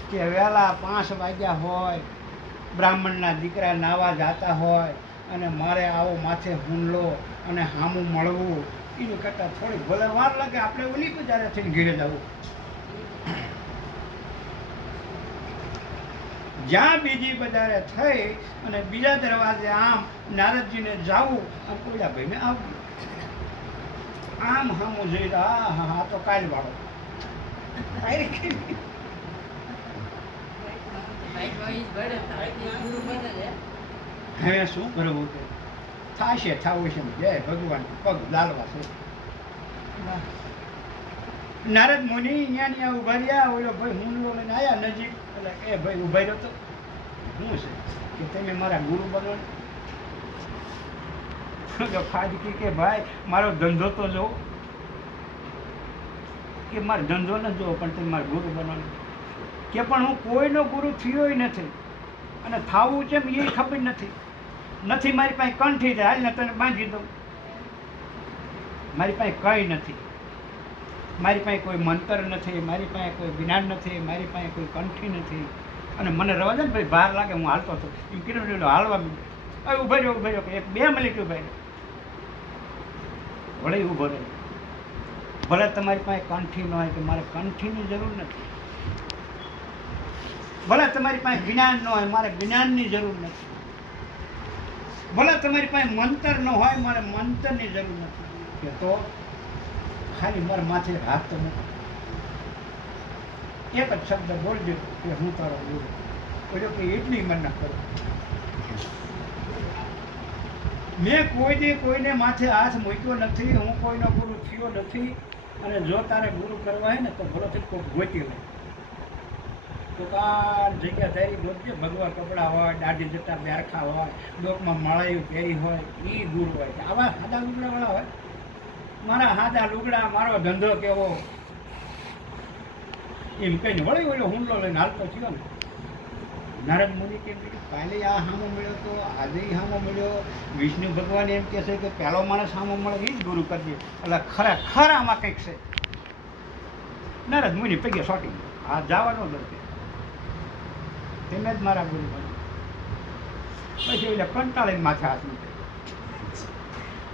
કે વહેલા 5 વાગ્યા હોય, બ્રાહ્મણના દીકરા નાવા જાતા હોય અને મારે આવો માથે હુમલો અને હામું મળવું, એની કરતાં થોડી ભલે વાર લાગે, આપણે ઓલી બજારે થઈને ઘેરે જવું. જ્યાં બીજી બજારે થઈ અને બીજા દરવાજે આમ નારદજીને જાવું અને કોઈલા ભાઈને આવવું. આમ હામું જોઈ હા તો કાલ વાળો. હવે શું કરવું? થશે થવું છે. જય ભગવાન, પગ લાલવા છે. નારદ મુનિ અહીંયા ઉભા રહ્યા. ઓલો ભાઈ હુમલો લઈને આવ્યા નજીક. એટલે એ ભાઈ ઉભા રહ્યો તો શું છે કે તમે મારા ગુરુ બનો. ખાડકી કે ભાઈ મારો ધંધો તો જો, કે મારો ધંધો ન જોવો પણ તમે મારા ગુરુ બનો. કે પણ હું કોઈનો ગુરુ થયો નથી અને થાવું છે એ ખબર નથી. મારી પાસે કંઠી છે, હાલ ને તને બાંધી દઉં. મારી પાસે કંઈ નથી. મારી પાસે કોઈ મંતર નથી, મારી પાસે કોઈ જ્ઞાન નથી, મારી પાસે કોઈ કંઠી નથી. અને મને રવા દે ને ભાઈ, બહાર લાગે, હું હાલતો હતો. એમ કીધું હાલવા માંડ્યો. હવે ઊભા રહ્યો કે 1-2 મિનિટ ઊભા રહ્યો. વળી ઊભો રહ્યો. ભલે તમારી પાસે કંઠી ન હોય કે મારે કંઠીની જરૂર નથી. ભલે તમારી પાસે જ્ઞાન ન હોય, મારે જ્ઞાનની જરૂર નથી. ભલે તમારી પાસે મંતર ન હોય, મારે મંતરની જરૂર નથી. કે તો ખાલી મારા માથે હાથ તો મૂકો, એક જ શબ્દ બોલજો કે હું તારો ગુરુ. બોલ્યો કે એટલી મન ન કરો. મેં કોઈ દી કોઈને માથે હાથ મૂક્યો નથી, હું કોઈનો ગુરુ થયો નથી. અને જો તારે ગુરુ કરવા હોય ને તો ભલો થઈ કોઈ ગોતી લે. તો આ જગ્યા ધારી ગોતજે, ભગવા કપડાં હોય, દાઢી જતા બેરખા હોય, ડોકમાં મળાયું પહેરી હોય, એ ગુરુ હોય. આવા સાદા લુગડાવાળા હોય. મારા સાદા લુગડા, મારો ધંધો કેવો, એમ કહીને વળી ઓલો હુમલો લઈને હાલતો થયો ને. નારદ મુનિ કેમ કીધું, કાલે આ હામો મળ્યો તો આજે હામો મળ્યો. વિષ્ણુ ભગવાન એમ કહે છે કે પહેલો માણસ હામો મળે એ જ ગુરુ કરજે. એટલે ખરેખર આમાં કંઈક છે. નારદ મુનિ પગે સોટી ગયો, આ જવાનો દરકે તેને જ મારા ગુરુ બન્યો. પછી એટલે કંટાળીને માથે હાથ મૂકે.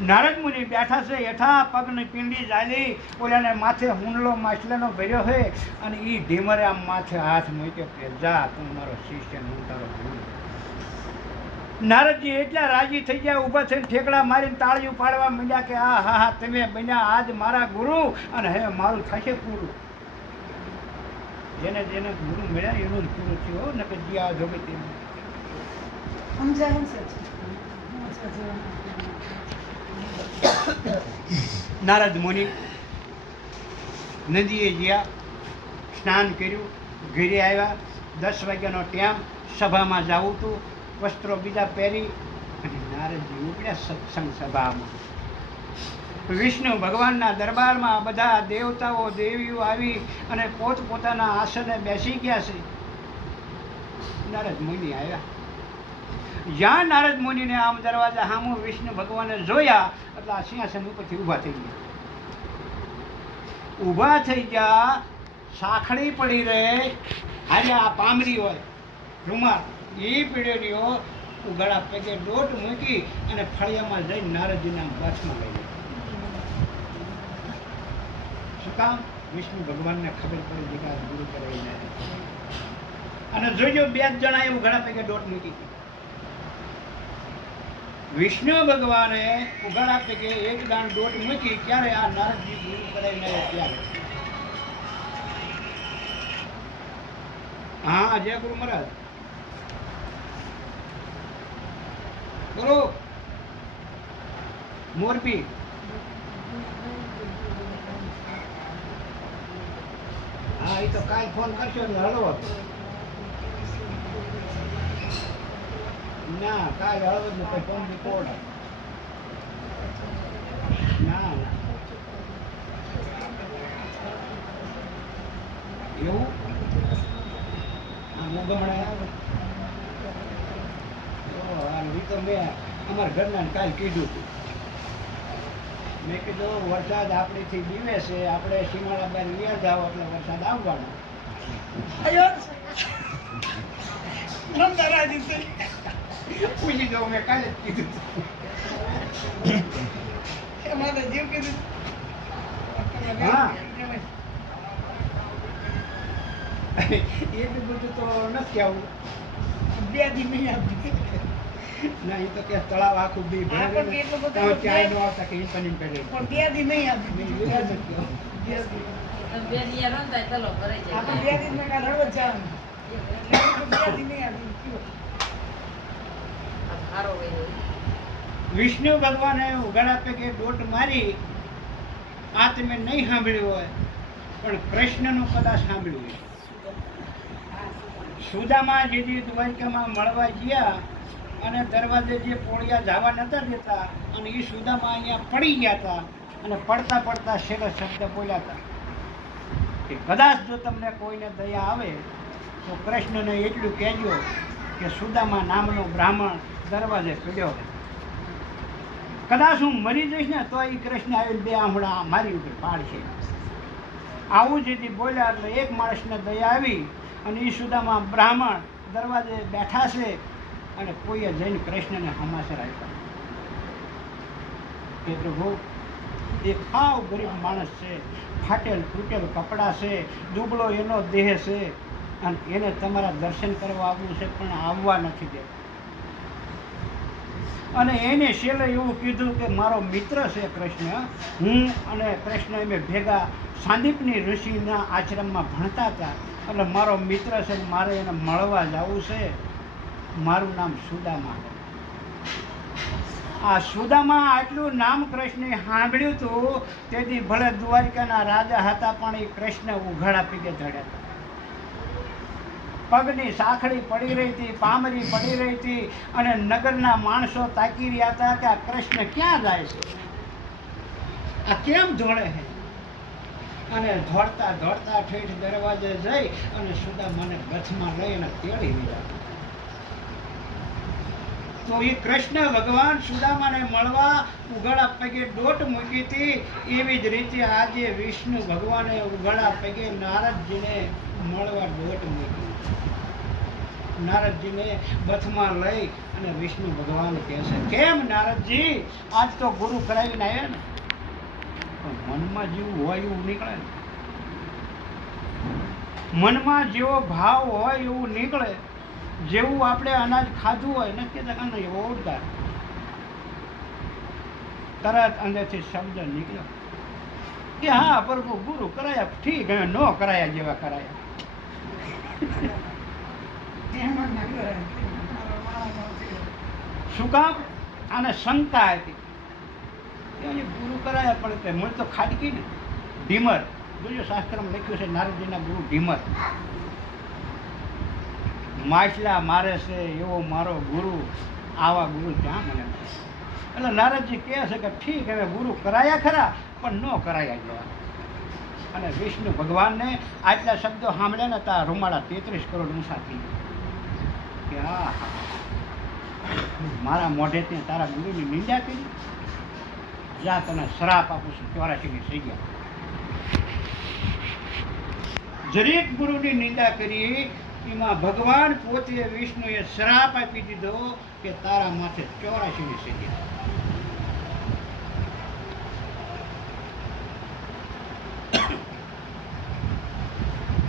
નારદ મુનિ બેઠા છે હેઠા, પગની પીંડી ચાલી, ઓલાને માથે હુંડલો માછલાનો ભર્યો છે, અને એ ઢીમરે આમ માથે હાથ મૂક્યો કે જા તું મારો શિષ્ય, હું તારો ગુરુ. નારદજી એટલા રાજી થઈ ગયા, ઊભા થઈને ઠેકડા મારીને તાળીઓ પાડવા માંડ્યા કે આ હા હા તમે બન્યા આજ મારા ગુરુ, અને હવે મારું થશે પૂરું. જેને જેને ગુરુ મળ્યા એનું પૂરું થયું. ને કે જ્યાં જોગે તેનું નારદ મુનિ નદીએ ગયા, સ્નાન કર્યું, ઘરે આવ્યા. 10 વાગ્યાનો ટાઈમ, સભામાં જવું હતું, વસ્ત્રો બીજા પહેરી અને નારદજી ઉપડ્યા સત્સંગ સભામાં. વિષ્ણુ ભગવાનના દરબારમાં બધા દેવતાઓ દેવીઓ આવી અને પોતપોતાના આસને બેસી ગયા છે. નારદ મુનિ આવ્યા. જ્યાં નારદ મુનિને આમ દરવાજા સામું વિષ્ણુ ભગવાને જોયા એટલે આ સિંહાસન ઉપરથી ઊભા થઈ ગયા. ઊભા થઈ ગયા, સાંકળી પડી રહે, આજે આ પામરી હોય રૂમાલ એ પીડેલીઓ ઉઘાડા પગે દોટ મૂકી અને ફળિયામાં જઈને નારદજીના બસમાં લઈ ગયા. શું કામ? વિષ્ણુ ભગવાનને ખબર પડી કે આ ગુરુ કરાવીને. અને જોજો 2 જણા એવું ઉઘાડા પગે દોટ મૂકી. વિષ્ણુ ભગવાને ઉઘાડા પગે એક દાણ દોટ મૂકી. ક્યારે? આ નારદજી ગુરુ કરાવીને ત્યારે. હા, જય ગુરુ મહારાજ. બોલો. મોરબી. હા, એ તો કાલ ફોન કરશો ને હળવો. ના, કાલ હળવો જ નહીં, ફોન રિપોર્ટ. ના એવું હું ગમણા તો મેં અમારા ઘરના કાલ કીધું હતું. મેં કીધું વરસાદ આપણેથી બીવે છે, આપણે સીમાડા બાર વ્યા જાઓ એટલે વરસાદ આવવાનો. પૂછી દઉં, મેં કાલે જ કીધું હા. એટલું બધું તો નથી આવું. 2 દી નહીં આવતી. ના, એ તો કે તળાવ આખું બી ભરે ક્યાંય ન આવતા કે પની પહેલે પણ 2 દી નહીં આવતી. 2 દી રંધાય તલો ભરાઈ જાય. આપણે 2 દી મેં રડવા જવાનું. 2 દી નહીં આવતી. સારો હોય. વિષ્ણુ ભગવાને ઉઘાડા પગે દોટ મારી. આ તમે નહીં સાંભળ્યું હોય પણ કૃષ્ણનું કદાચ સાંભળ્યું હોય. સુદામા જેથી દ્વારકામાં મળવા ગયા અને દરવાજે જે પોળિયા જવા નતા દેતા અને એ સુદામા અહીંયા પડી ગયા હતા અને પડતા પડતા છેલ્લો શબ્દ બોલ્યા હતા કે કદાચ જો તમને કોઈને દયા આવે તો કૃષ્ણને એટલું કહેજો કે સુદામા નામનો બ્રાહ્મણ દરવાજે પડ્યો. કદાચ હું મરી જઈશ ને તો એ કૃષ્ણ આવીને 2 આંગળા મારી ઉપર પાડશે. આવું જેથી બોલ્યા એટલે એક માણસને દયા આવી અને એ સુદામા બ્રાહ્મણ દરવાજે બેઠા છે અને કોઈએ જઈને કૃષ્ણને સમાચાર આપ્યા કે પ્રભુ એ ખાવ ગરીબ માણસ છે, ફાટેલ તૂટેલ કપડાં છે, દુબળો એનો દેહ છે અને એને તમારા દર્શન કરવા આવવું છે પણ આવવા નથી દેતા. અને એને છેલ્લે એવું કીધું કે મારો મિત્ર છે કૃષ્ણ, હું અને કૃષ્ણ અમે ભેગા સાંદીપની ઋષિના આશ્રમમાં ભણતા હતા, એટલે મારો મિત્ર છે, મારે એને મળવા જવું છે, મારું નામ સુદામા. આ સુદામા આટલું નામ કૃષ્ણે સાંભળ્યું હતું તેથી ભલે દ્વારિકાના રાજા હતા પણ એ કૃષ્ણ ઉઘાડા પીગે ચડ્યા હતા. પગની સાંકળી પડી રહી હતી, પામરી પડી રહી હતી અને નગરના માણસો તાકી રહ્યા હતા કે આ કૃષ્ણ ક્યાં જાય છે, આ કેમ દોડે છે. અને દોડતા દોડતા ઠેઠ દરવાજે જઈ અને સુદામાને બથમાં લઈ અને તેડી લીધા. તો એ કૃષ્ણ ભગવાન સુદામાને મળવા ઉઘાડા પગે દોટ મૂકી હતી. એવી જ રીતે આજે વિષ્ણુ ભગવાને ઉઘાડા પગે નારદજીને મળવા દોટ મૂકી. નારદજીને બથમાં લઈ અને વિષ્ણુ ભગવાન કહે છે, કેમ નારદજી આજ તો ગુરુ કરાવીને આવ્યા ને, પણ મનમાં જેવું હોય એવું નીકળે ને, મનમાં જેવો ભાવ હોય એવું નીકળે. જેવું આપણે અનાજ ખાધું હોય નથી કહેતા કે એવો ઉડકાર તરત અંદરથી શબ્દ નીકળ્યો કે હા પ્રભુ ગુરુ કરાયા, ઠીક હવે ન કરાયા જેવા કરાયા. શું કામ? આને શંકા હતી કે ગુરુ કરાયા પણ કે મને તો ખાડકી ને ઢીમર. જોજો શાસ્ત્રમાં લખ્યું છે નારદજીના ગુરુ ઢીમર, માછલા મારે છે એવો મારો ગુરુ, આવા ગુરુ ક્યાં મને. એટલે નારદજી કહે છે કે ઠીક હવે ગુરુ કરાયા ખરા પણ ન કરાયા જેવા. અને વિષ્ણુ ભગવાનને આટલા શબ્દો સાંભળ્યા ને ત્યાં રૂમાળા 33 કરોડ ઊંચા થઈ ગયા કે હા મારા મોઢે ત્યાં તારા ગુરુની નિંદા કરી, જા તને શ્રાપ આપું છું, 84ની થઈ ગયા. જરીક ગુરુની નિંદા કરી એમાં ભગવાન પોતે વિષ્ણુએ શ્રાપ આપી દીધો કે તારા માથે 84ની સજા.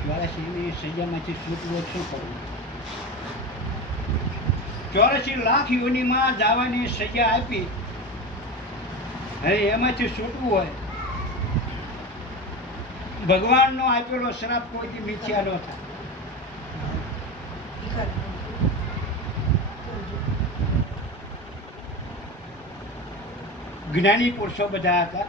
84ની સજામાંથી છૂટવું શું કરવું? 84 લાખ યોનિમાં જવાની સજા આપી, હવે એમાંથી છૂટવું હોય, ભગવાનનો આપેલો શ્રાપ કોઈથી મિથ્યા ન થાય. જ્ઞાની પુરુષો બધા હતા,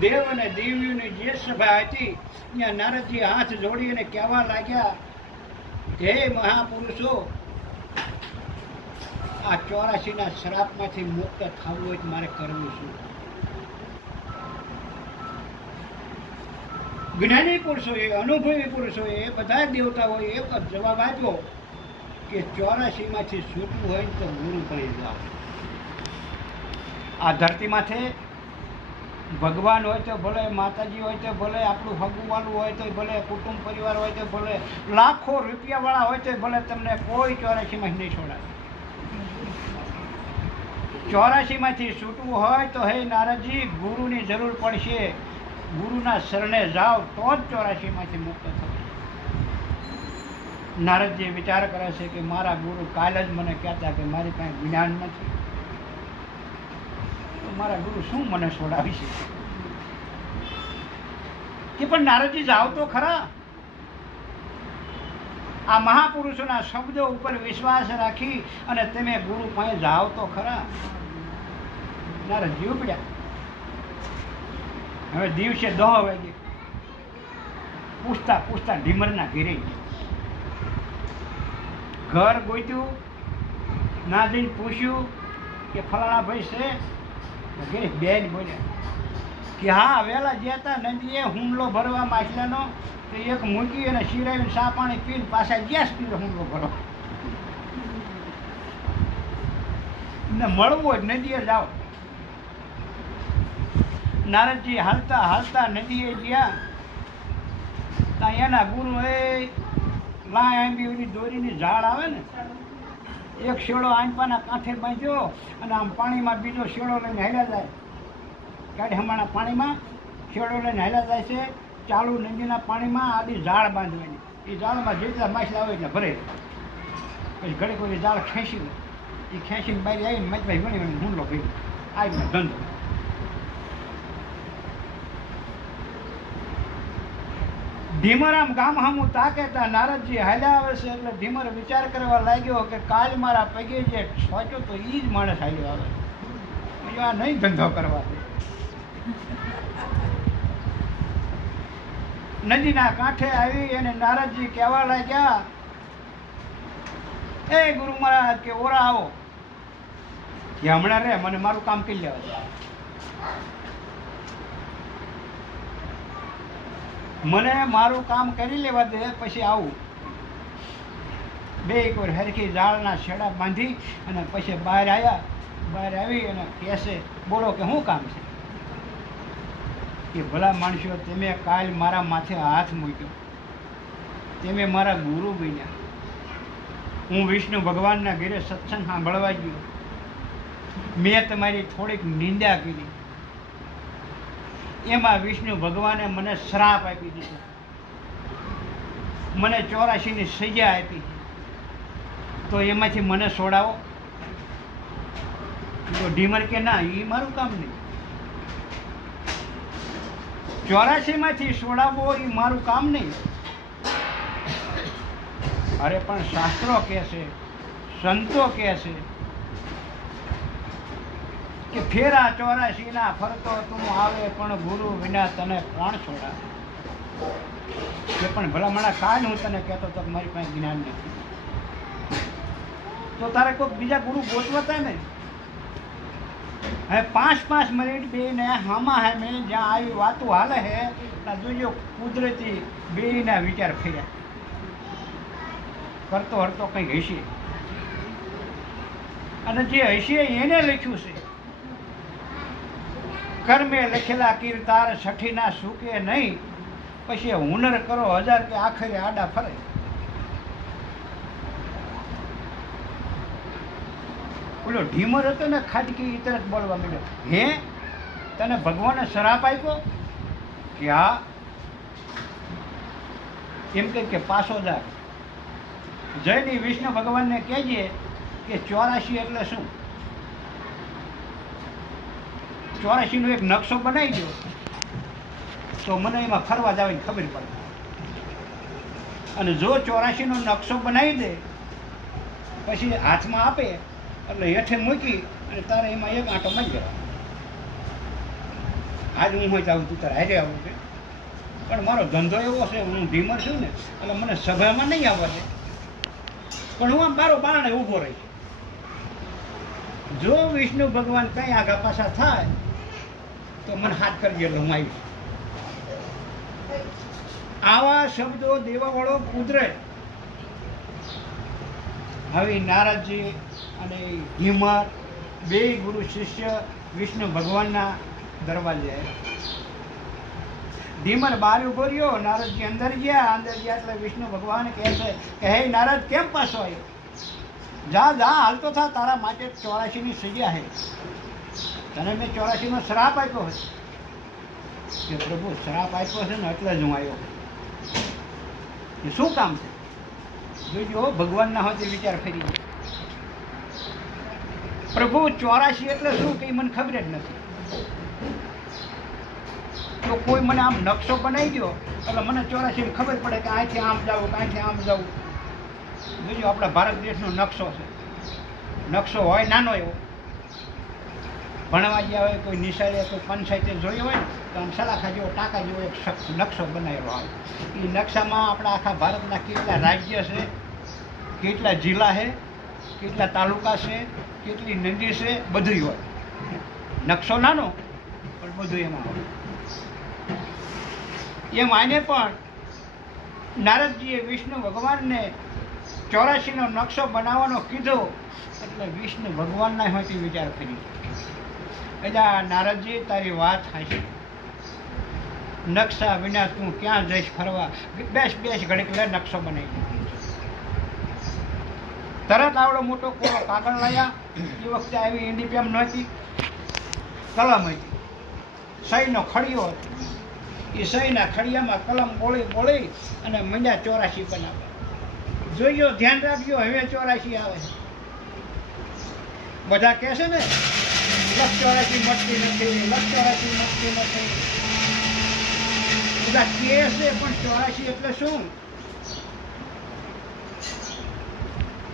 દેવ અને દેવીઓની જે સભા હતી ત્યાં નારદજી હાથ જોડી અને કહેવા લાગ્યા, હે મહાપુરુષો, આ 84ના શ્રાપમાંથી મુક્ત થવું હોય તો મારે કરવું શું? જ્ઞાની પુરુષોએ, અનુભવી પુરુષોએ, બધા દેવતાઓએ એક જ જવાબ આપ્યો કે 84માંથી છૂટવું હોય તો ગુરુ કરી જાઓ. આ ધરતી માથે ભગવાન હોય તો ભલે, માતાજી હોય તો ભલે, આપણું હગુવાલું હોય તો ભલે, કુટુંબ પરિવાર હોય તો ભલે, લાખો રૂપિયાવાળા હોય તો ભલે, તમને કોઈ 84માં નહીં છોડાય. 84માંથી છૂટવું હોય તો હે નારદજી ગુરુની જરૂર પડશે, ગુરુના શરણે જાઓ તો જ 84માંથી મુક્ત થશે. નારદજી વિચાર કરે છે કે મારા ગુરુ કાલ જ મને કહેતા કે મારી પાસે જ્ઞાન નથી, તો મારા ગુરુ શું મને છોડાવી છે? કે પણ નારદજી જાઓ તો ખરા, આ મહાપુરુષોના શબ્દો ઉપર વિશ્વાસ રાખી અને તમે ગુરુ પાસે જાઓ તો ખરા. નારદજી ઉપડ્યા. હવે દિવસે 10 વાગે પૂછતા પૂછતા ઢીમરના ઘેરે ઘર ગોત્યું, ના જઈને પૂછ્યું કે ફલાણા ભાઈ છે? ઘેરે બેન બોલ્યા કે હા વહેલા ગયા હતા નદીએ હુમલો ભરવા માછલાનો, તો એક મૂકી અને શિરાવીને ચા પાણી પીને પાછા ગયા સ્પીડ હુમલો ભરવા. ને મળવું હોય નદીએ જાઓ. નારદજી હાલતા હાલતા નદીએ ગયા ત્યાં એના ગુરુ એ લાય આંબી દોરીની ઝાડ આવે ને, એક શેડો આંપાના કાંઠે બાંધ્યો અને આમ પાણીમાં બીજો શેડો લઈને હાલ્યા જાય. કાઢી હમણાં પાણીમાં શેડો લઈને હાલ્યા જાય છે. ચાલુ નદીના પાણીમાં આડી ઝાડ બાંધવાની. એ ઝાડમાં જેટલા માછલા આવે એટલે ભરે. પછી ઘડી કોઈ ઝાડ ખેંચી લે. એ ખેંચીને બહાર આવીને મચભાઈ વણી વણી હુંડલો ભર્યો. આવીને ધંધો. ધીમર આમ ગામ હામું તાકે તા નારદજી હાલ્યા આવે છે એટલે ધીમર વિચાર કરવા લાગ્યો કે કાલ મારા પગે જે સોચ્યો તો એ જ માણસ હાલ્યો આવે. આ નહીં ધંધો કરવા. નદીના કાંઠે આવી અને નારદજી કહેવા લાગ્યા, એ ગુરુ મહારાજ કે ઓરા આવો કે હમણાં રે મને મારું કામ કરી લેવા. મને મારું કામ કરી લેવા દે પછી આવું. બે એક વાર હરખી ઝાડના છેડા બાંધી અને પછી બહાર આવ્યા. બહાર આવી અને કહેશે, બોલો કે શું કામ છે? કે ભલા માણસો, તમે કાલ મારા માથે હાથ મૂક્યો, તમે મારા ગુરુ બન્યા. હું વિષ્ણુ ભગવાનના ઘરે સત્સંગ સાંભળવા ગયો. મેં તમારી થોડીક નિંદા કરી. એમાં વિષ્ણુ ભગવાને મને શ્રાપ આપી દીધો. મને 84ની સજા આપી. તો એમાંથી મને છોડાવો. તો ઢીમર કે ના, એ મારું કામ નહીં. 84માંથી છોડાવવો એ મારું કામ નહીં. અરે પણ શાસ્ત્રો કહે છે, સંતો કહે છે કે ફેરા 84ના ફરતો તું આવે પણ ગુરુ વિના તને કોણ છોડા. કે પણ ભલામણા કાલ હું તને કહેતો તો મારી પાસે જ્ઞાન નથી. તો તારે કોઈક બીજા ગુરુ ગોતવતા ને. હવે 5-5 મિનિટ બેને હામા હે મેં જ્યાં આવી વાતો હાલે હે ત્યાં જોજો કુદરતી બેના વિચાર ફેર્યા. કરતો હરતો કંઈક હશે. અને જે હશે એને લખ્યું છે, કર્મે લખેલા કીર્તાર છઠ્ઠીના સુકે નહીં, પછી હુનર કરો 1000 કે આખરે આડા ફરે. ઓલો ઢીમર હતો ને ખાટકી એ તરત બોલવા માંડ્યો, હે તને ભગવાને શ્રાપ આપ્યો? કે હા. એમ કે પાછો જા જયની વિષ્ણુ ભગવાનને કહેજે કે 84 એટલે શું. 84નો એક નકશો બનાવી દો તો મને એમાં ફરવા જવાની ખબર પડે. અને જો 84નો નકશો બનાવી દે પછી હાથમાં આપે એટલે હેઠે મૂકી અને તારે એમાં એક આંટો મળી જાય. આજ હું હોય જાઉં, તું તારે હારે આવું છે. પણ મારો ધંધો એવો છે, હું ઢીમર છું ને એટલે મને સભામાં નહીં આવવા દે. પણ હું આમ બારો બારણે ઊભો રહીશ. જો વિષ્ણુ ભગવાન કંઈ આગા પાછા થાય તો મને હાથ કરજે એટલે હું આવીશ. આવા શબ્દો દેવાવાળો કુદરત. હવે નારદજી અને ઢીમર બે ગુરુ શિષ્ય વિષ્ણુ ભગવાનના દરવાજે આવ્યા. ઢીમર બહાર ઉભો રહ્યો, નારદજી અંદર ગયા. અંદર ગયા એટલે વિષ્ણુ ભગવાન કહે છે કે હે નારદ, કેમ પાછો આવ્યો? જા જા, હાલતો થા, તારા માટે 84ની સજા છે. તને મેં 84નો શ્રાપ આપ્યો હશે. કે પ્રભુ શ્રાપ આપ્યો છે ને એટલે જ હું આવ્યો. એ શું કામ છે? જોજો ભગવાનના હોય તે વિચાર ફરી જાય. પ્રભુ 84 એટલે શું કંઈ મને ખબર જ નથી. તો કોઈ મને આમ નકશો બનાવી દો એટલે મને 84ની ખબર પડે કે અહીંથી આમ જવું, અહીંથી આમ જવું. જોજો આપણા ભારત દેશનો નકશો છે. નકશો હોય નાનો એવો. ભણવા ગયા હોય, કોઈ નિશાળે કોઈ પંચાયતે જોયો હોય ને તો આમ સલાખા જેવો ટાંકા જેવો એક નકશો બનાવેલો આવે. એ નકશામાં આપણા આખા ભારતના કેટલા રાજ્ય છે, કેટલા જિલ્લા છે, કેટલા તાલુકા છે, કેટલી નદી છે, બધું હોય. નકશો નાનો પણ બધું એમાં હોય. એમ આને પણ નારદજીએ વિષ્ણુ ભગવાનને 84નો નકશો બનાવવાનો કીધો એટલે વિષ્ણુ ભગવાનના હોય તે વિચાર કરી. એટલે નારદજી તારી વાત હાચી. નકશા વિના તું ક્યાં જઈશ ફરવા, બેસ ઘડીક લે નકશો બનાવી દીધી. તરત આવડો મોટો કોરો કાગળ લાયા. એ વખતે આવી ઇન્ડિપેમ નહોતી, કલમ હતી, સહીનો ખડીયો હતો. એ સહીના ખડિયામાં કલમ બોળી અને મંડ્યા 84 બનાવવા. જોઈજો, ધ્યાન રાખજો, હવે 84 આવે. બધા કહે છે ને લક્ષ 84 મળતી નથી, લક્ષ 84 મળતી નથી. બધા કહે છે, પણ 84 એટલે શું?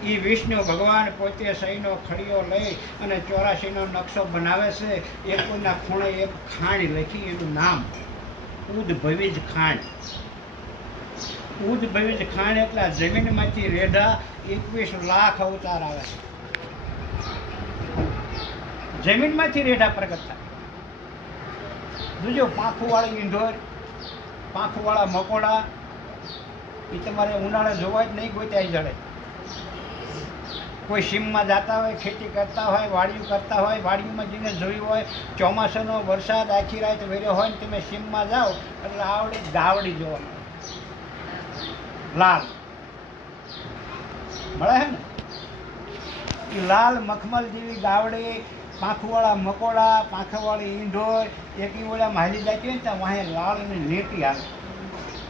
એ વિષ્ણુ ભગવાન પોતે સહીનો ખડીયો લઈ અને 84નો નકશો બનાવે છે. એ કોઈના ખૂણે એક ખાણ લખી, એનું નામ ઉદ્ભવિજ ખાણ. ઉદ્ભવિજ ખાણ એટલે જમીનમાંથી રેઢા 21 લાખ અવતાર આવે છે. જમીનમાંથી રેઢા પ્રગટ થાય. જોજો, પાંખુવાળી ઈંઢોર, પાંખુવાળા મકોડા, એ તમારે ઉનાળે જોવા જ નહીં, ગોત્યા જડે. કોઈ સીમમાં જતા હોય, ખેતી કરતા હોય, વાડિયું કરતા હોય, વાડિયુંમાં જઈને જોયું હોય, ચોમાસાનો વરસાદ આખી રાત વેર્યો હોય ને તમે સીમમાં જાઓ એટલે આવડી ગાવડી જોવા લાલ મળે છે ને. એ લાલ મખમલ જેવી ગાવડી, પાંખવાળા મકોડા, પાંખવાળી ઈંઢોર, એકી ઓળામાં હાલી જતી હોય ને ત્યાં વાંહે લાળની લેટી આવે.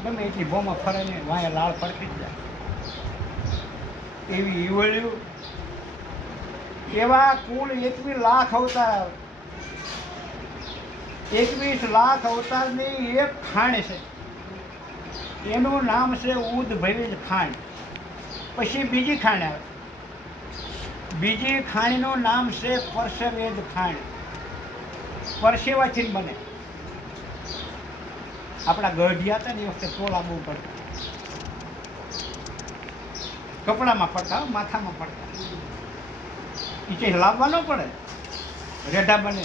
ગમે એટલી ભોમાં ફરે ને વાંહે લાળ પડતી જ જાય. એવી ઈવળ્યું. એવા કુલ 21 લાખ અવતાર આવે. 21 લાખ અવતારની એક ખાણ છે, એનું નામ છે ઉદ્ભવિજ ખાણ. પછી બીજી ખાણ આવે. બીજી ખાણીનું નામ છે પરસેવેદ ખાણ. પરસેવાથી બને. આપણા ગઢિયા હતા ને એ વખતે ટોલા બહુ પડતા, કપડામાં પડતા, માથામાં પડતા. એ કંઈ લાવવા ન પડે, રેઢા બને,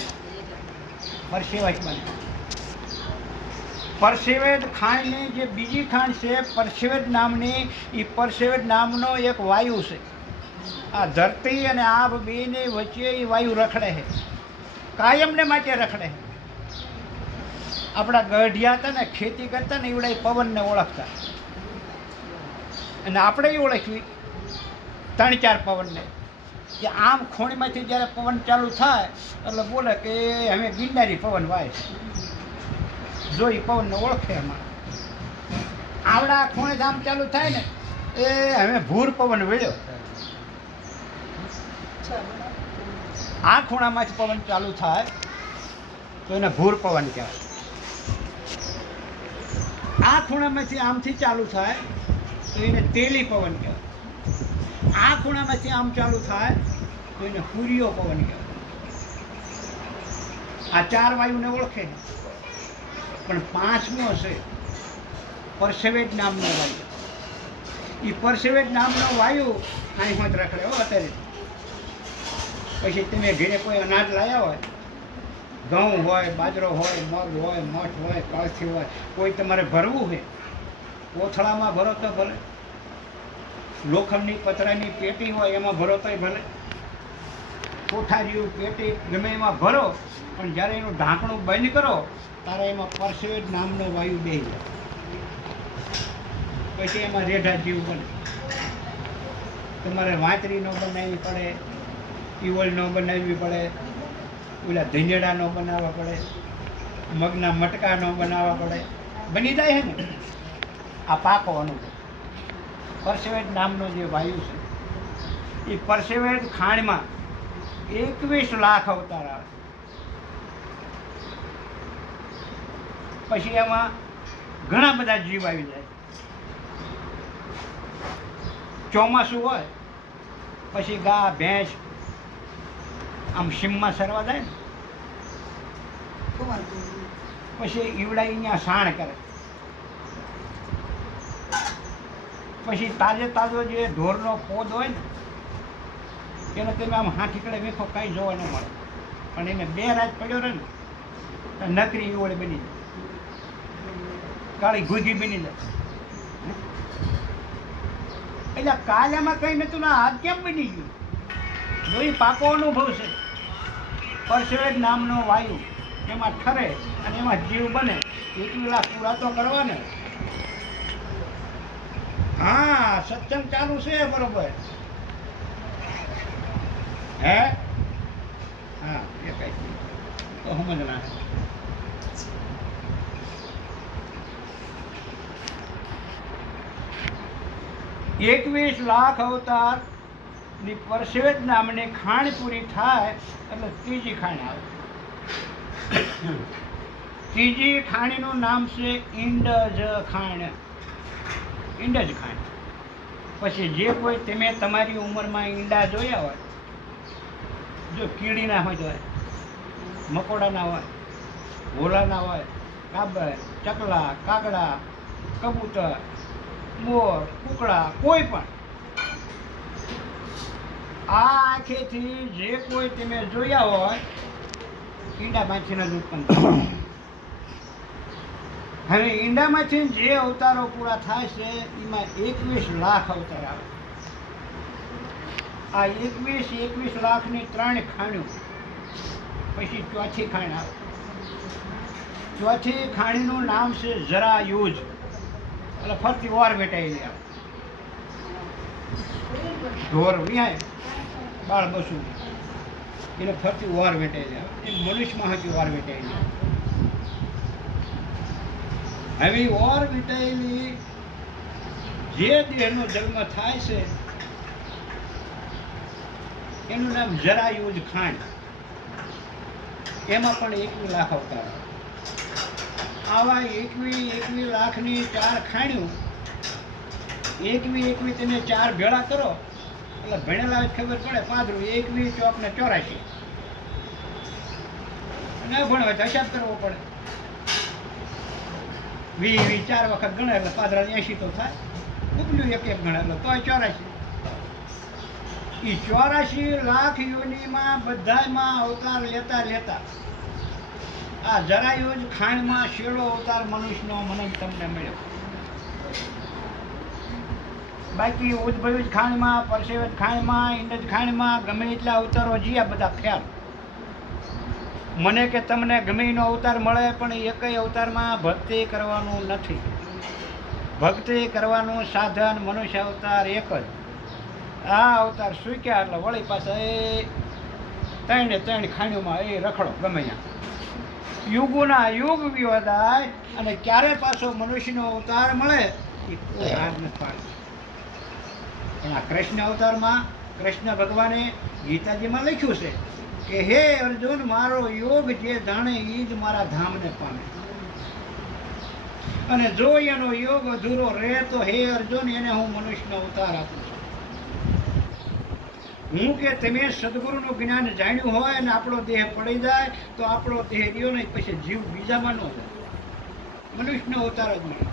પરસેવા જ બને. પરસેવેદ ખાણની જે બીજી ખાણ છે પરસેવેદ નામની, એ પરસેવેદ નામનો એક વાયુ છે. આ ધરતી અને આબ બેની વચ્ચે એ વાયુ રખડે છે, કાયમને માટે રખડે છે. આપણા ગઢિયા હતા ને, ખેતી કરતા ને, એવડા પવનને ઓળખતા, અને આપણે એ ઓળખવી 3-4 પવનને. કે આમ ખૂણીમાંથી જ્યારે પવન ચાલુ થાય એટલે બોલે કે અમે ગિરનારી પવન વાય છે. જો એ પવનને ઓળખે એમાં. આવડા ખૂણેથી આમ ચાલુ થાય ને એ અમે ભૂર પવન વળ્યો. આ ખૂણામાંથી પવન ચાલુ થાય તો એને ભૂર પવન કહેવાય. આ ખૂણામાંથી આમથી ચાલુ થાય તો એને તેલી પવન કહેવાય. આ ખૂણામાંથી આમ ચાલુ થાય તો એને હુરિયો પવન કહેવાય. આ 4 વાયુને ઓળખે. પણ 5મો હશે પરસેવેદ નામનો વાયુ. એ પરસેવેદ નામનો વાયુ અહીં હોત રખડે હો અત્યારે. પછી તમે ઘરે કોઈ અનાજ લાવ્યા હોય, ઘઉં હોય, બાજરો હોય, મગ હોય, મઠ હોય, કળથી હોય, કોઈ તમારે ભરવું હોય, કોથળામાં ભરો તો ભલે, લોખંડની પતરાની પેટી હોય એમાં ભરો તોય ભલે, કોઠારીયું પેટી ગમે એમાં ભરો, પણ જ્યારે એનું ઢાંકણું બંધ કરો ત્યારે એમાં પરસેવેદ નામનો વાયુ બેસી જાય. પછી એમાં રેઢા જીવ બને. તમારે વાંતરી ન બનાવવી પડે, ઈવળ ન બનાવવી પડે, ઓલા ધીંજડા ન બનાવવા પડે, મગના મટકા ન બનાવવા પડે, બની જાય છે ને. આ પાકો અનુભવ. પરસેવેદ નામનો જે વાયુ છે એ પરસેવેદ ખાણમાં 21 લાખ અવતાર આવે. પછી એમાં ઘણા બધા જીવ આવી જાય. ચોમાસું હોય પછી ગા ભેંસ આમ સીમમાં સરવા જાય ને, પછી ઈવડા અહીંયા સાણ કરે. પછી તાજો જે ઢોરનો પોદ હોય ને એને તમે આમ હાથીકડે વીખો કાંઈ જોવા ન મળે, પણ એને 2 રાત પડ્યો રહે ને નકરી ઈવળ બની જાય, કાળી ઘૂઘી બની જાય. એટલે કાળામાં કંઈ નતું ને હાથ કેમ બની ગયું? જો એ પાકો અનુભવ છે. પરસેવેદ નામનો વાયુ એમાં ઠરે અને એમાં જીવ બને 21 લાખ પૂરા તો કરવા ને. હા, સત્સંગ ચાલુ છે બરોબર. હે હા, એ કઈ તો સમજના. 21 લાખ અવતાર ની પરસેવેજ નામની ખાણ પૂરી થાય એટલે ત્રીજી ખાણ આવે. ત્રીજી ખાણીનું નામ છે ઈંડજ ખાણ. ઈંડજ ખાણ. પછી જે કોઈ તમે તમારી ઉંમરમાં ઈંડા જોયા હોય, જો કીડીના હોય, મકોડાના હોય, ભોલાના હોય, કાબર, ચકલા, કાગડા, કબૂતર, મોર, કુકડા, કોઈ પણ આ આંખેથી જે કોઈ તમે જોયા હોય ઈંડામાંથી જ ઉત્પન્ન થાય. હવે ઈંડામાંથી જે અવતારો પૂરા થાય છે એમાં 21 લાખ અવતાર આવે. આ 21 લાખની 3 ખાણીઓ. પછી ચોથી ખાણ આવે. ચોથી ખાણીનું નામ છે જરાયુજ, એટલે ફરતી વાર વેટાયેલી આવે. ઢોર વિહાય બાળ બસું એને ફરતી વાર વેટાયેલી આવે. એ મનુષ્યમાં હતી વાર વેટાયેલી આવે. હવે ઓર વિટાયેલી જે દેહનો જન્મ થાય છે એનું નામ જરાયુજ ખાંડ. એમાં પણ 21 લાખ અવતાર આવે. આવા 21 લાખની 4 ખાણીઓ. 21 તમે 4 ભેળા કરો એટલે ભણેલા ખબર પડે. 5 21 ચોક ને 84. ન ભણવા તો હિસાબ કરવો પડે. 20 4 વખત ગણે એટલે 80 તો થાય. ઉપલું એક ગણે એટલે તોય 84. એ 84 લાખ યોનીમાં બધામાં અવતાર લેતા લેતા આ જરાયુજ ખાણમાં છેલ્લો અવતાર મનુષ્યનો મને તમને મળ્યો. બાકી ઉદ્ભવિજ ખાણમાં, પરસેવજ ખાણમાં, ઈંડજ ખાણમાં ગમે એટલા અવતારો જીયા બધા ખ્યાલ. મને કે તમને ગમે એનો અવતાર મળે પણ એકય અવતારમાં ભક્તિ કરવાનું નથી. ભક્તિ કરવાનું સાધન મનુષ્ય અવતાર એક જ. આ અવતાર સ્વીક્યા એટલે વળી પાછા એ 3 ખાણીઓમાં એ રખડો ગમે ત્યાં. યુગોના યુગ વિવાદાય અને ક્યારે પાછો મનુષ્યનો અવતાર મળે એ કોઈ રાગ નથી પાડતો. પણ આ કૃષ્ણ અવતારમાં કૃષ્ણ ભગવાને ગીતાજીમાં લખ્યું છે કે હે અર્જુન, મારો યોગ જે જાણે એ જ મારા ધામને પામે. અને જો એનો યોગ અધૂરો રહે તો હે અર્જુન, એને હું મનુષ્યનો અવતાર આપું છું. હું કે તમે સદગુરુનું જ્ઞાન જાણ્યું હોય અને આપણો દેહ પડી જાય તો આપણો દેહ રહ્યો નહીં, પછી જીવ બીજામાં ન જાય. મનુષ્યનો અવતાર જ મળે.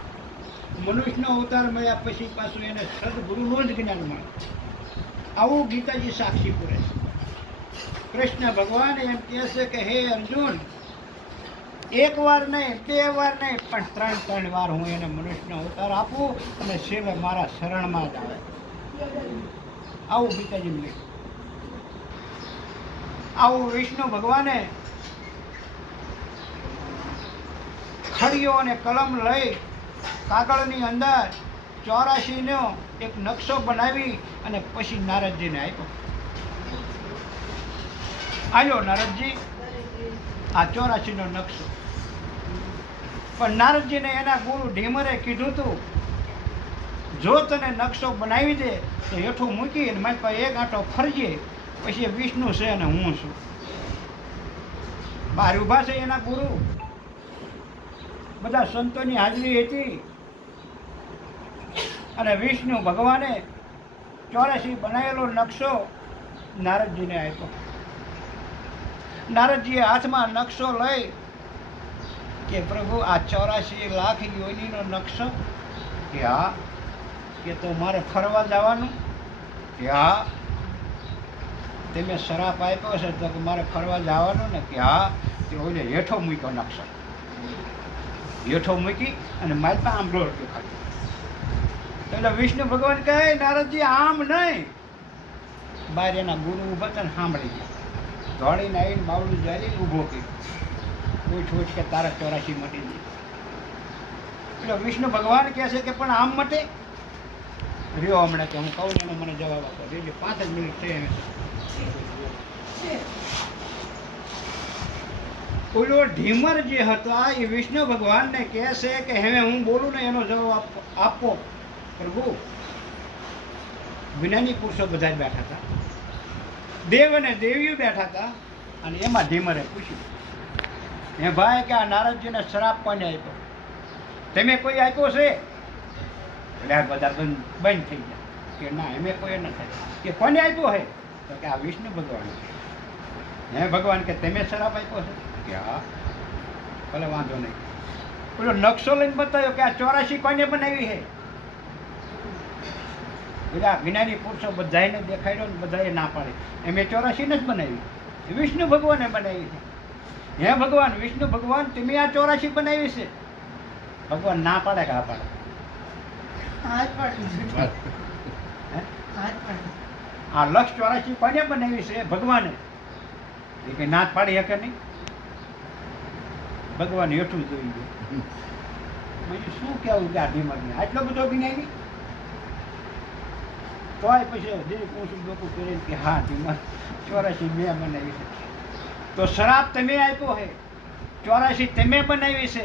મનુષ્યનો અવતાર મળ્યા પછી પાછું એને સદગુરુનું જ જ્ઞાન મળે. આવું ગીતાજી સાક્ષી પૂરે છે. કૃષ્ણ ભગવાન એમ કહે છે કે હે અર્જુન, 1 વાર નહીં, 2 વાર નહીં, પણ 3 વાર હું એને મનુષ્યનો અવતાર આપું અને છેલ્લે મારા શરણમાં જ આવે. આવું ગીતાજી લખ્યું. આવું વિષ્ણુ ભગવાને ખડીઓ અને કલમ લઈ કાગળની અંદર 84નો એક નકશો બનાવી અને પછી નારદજીને આપ્યો. આવ્યો નારદજી આ 84નો નકશો. પણ નારદજીને એના ગુરુ ઢીમરે કીધું હતું, જો તને નકશો બનાવી દે તો હેઠું મૂકી અને મારી પાસે 1 આંટો ફરજે, પછી વિષ્ણુ છે અને હું છું. બહાર ઊભા છે એના ગુરુ. બધા સંતોની હાજરી હતી અને વિષ્ણુ ભગવાને 84 બનાવેલો નકશો નારદજીને આપ્યો. નારદજીએ હાથમાં નકશો લઈ કે પ્રભુ આ 84 લાખ યોનીનો નકશો. કે હા. કે તો મારે ફરવા જવાનું. કે હા. તમે શરાપ આપ્યો છે તો મારે ફરવા જવાનું ને. કે હા. તે ઓલે હેઠો મૂક્યો નકશો. હેઠો મૂકી અને મારી પાસે આમ ડોળ્યો ખાલી. એટલે વિષ્ણુ ભગવાન કહે નારદજી આમ નહીં. બહાર એના ગુરુ ઊભા હતા ને સાંભળી ગયા. દોડીને આવીને બાવડું જાળીને ઊભો કર્યો. પૂછ કે તારા 84 મટી જાય. એટલે વિષ્ણુ ભગવાન કહે છે કે પણ આમ મટે રહ્યો હમણાં કે હું કહું ને એનો મને જવાબ આપો. એટલે 5 જ મિનિટ થઈ એમ. ઓલો ઢીમર જે હતા એ વિષ્ણુ ભગવાનને કહે છે કે હવે હું બોલું ને એનો જવાબ આપો પ્રભુ. જ્ઞાની પુરુષો બધા જ બેઠા હતા, દેવ અને દેવીઓ બેઠા હતા. અને એમાં ઢીમરે પૂછ્યું, હે ભાઈ કે આ નારદજીને શ્રાપ કોને આપ્યો? તમે કોઈ આપ્યો છે? એટલે બધા બંધ થઈ ગયા કે ના એમે કોઈ નથી. કે કોને આપ્યો છે? તો કે આ વિષ્ણુ ભગવાન. હે ભગવાન કે તમે શ્રાપ આપ્યો છે? કે હા. ભલે વાંધો નહીં. પેલો નકશો લઈને બતાવ્યો કે આ 84 કોને બનાવી છે? બધા જ્ઞાની પુરુષો બધાને દેખાડ્યો ને બધાએ ના પાડી. એમ 84 ને જ બનાવી, વિષ્ણુ ભગવાને બનાવી છે. હે ભગવાન, વિષ્ણુ ભગવાન તમે આ 84 બનાવી છે? ભગવાન ના પાડે કે હા પાડે? આ લક્ષ 84 કોને બનાવી છે? ભગવાને. એ કઈ ના પાડી શકે નહીં. ભગવાન હેઠું જોઈ ગયું. બીજું શું કેવું કે આ ઢીમરને આટલો બધો જ્ઞાની? તોય પછી હજી પૂછું ડોકું કરીને કે હા ઢીમર 84 મેં બનાવી છે. તો શ્રાપ તમે આપ્યો છે, 84 તમે બનાવી છે.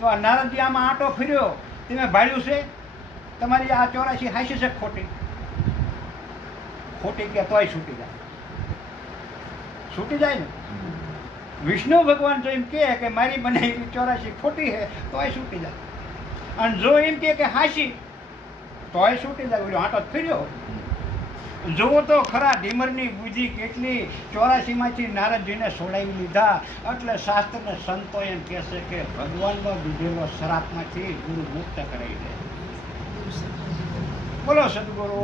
તો આ નારદજી આમાં આંટો ફર્યો, તમે ભાળ્યું છે? તમારી આ 84 હાચી છે ખોટી? ખોટી કે તોય છૂટી જાય. છૂટી જાય ને. વિષ્ણુ ભગવાન જો એમ કહે કે મારી બનાવેલી 84 ખોટી છે તોય છૂટી જાય. અને જો એમ કે હાચી તોય છૂટી જાય. ઓલો આંટો ફર્યો. જુઓ તો ખરા ઢીમરની બુદ્ધિ કેટલી. 84 માંથી નારદજીને છોડાવી લીધા. એટલે શાસ્ત્રને સંતો એમ કહે છે કે ભગવાનનો દીધેલો શ્રાપમાંથી ગુરુ મુક્ત કરાવી દે. બોલો સદગુરુ.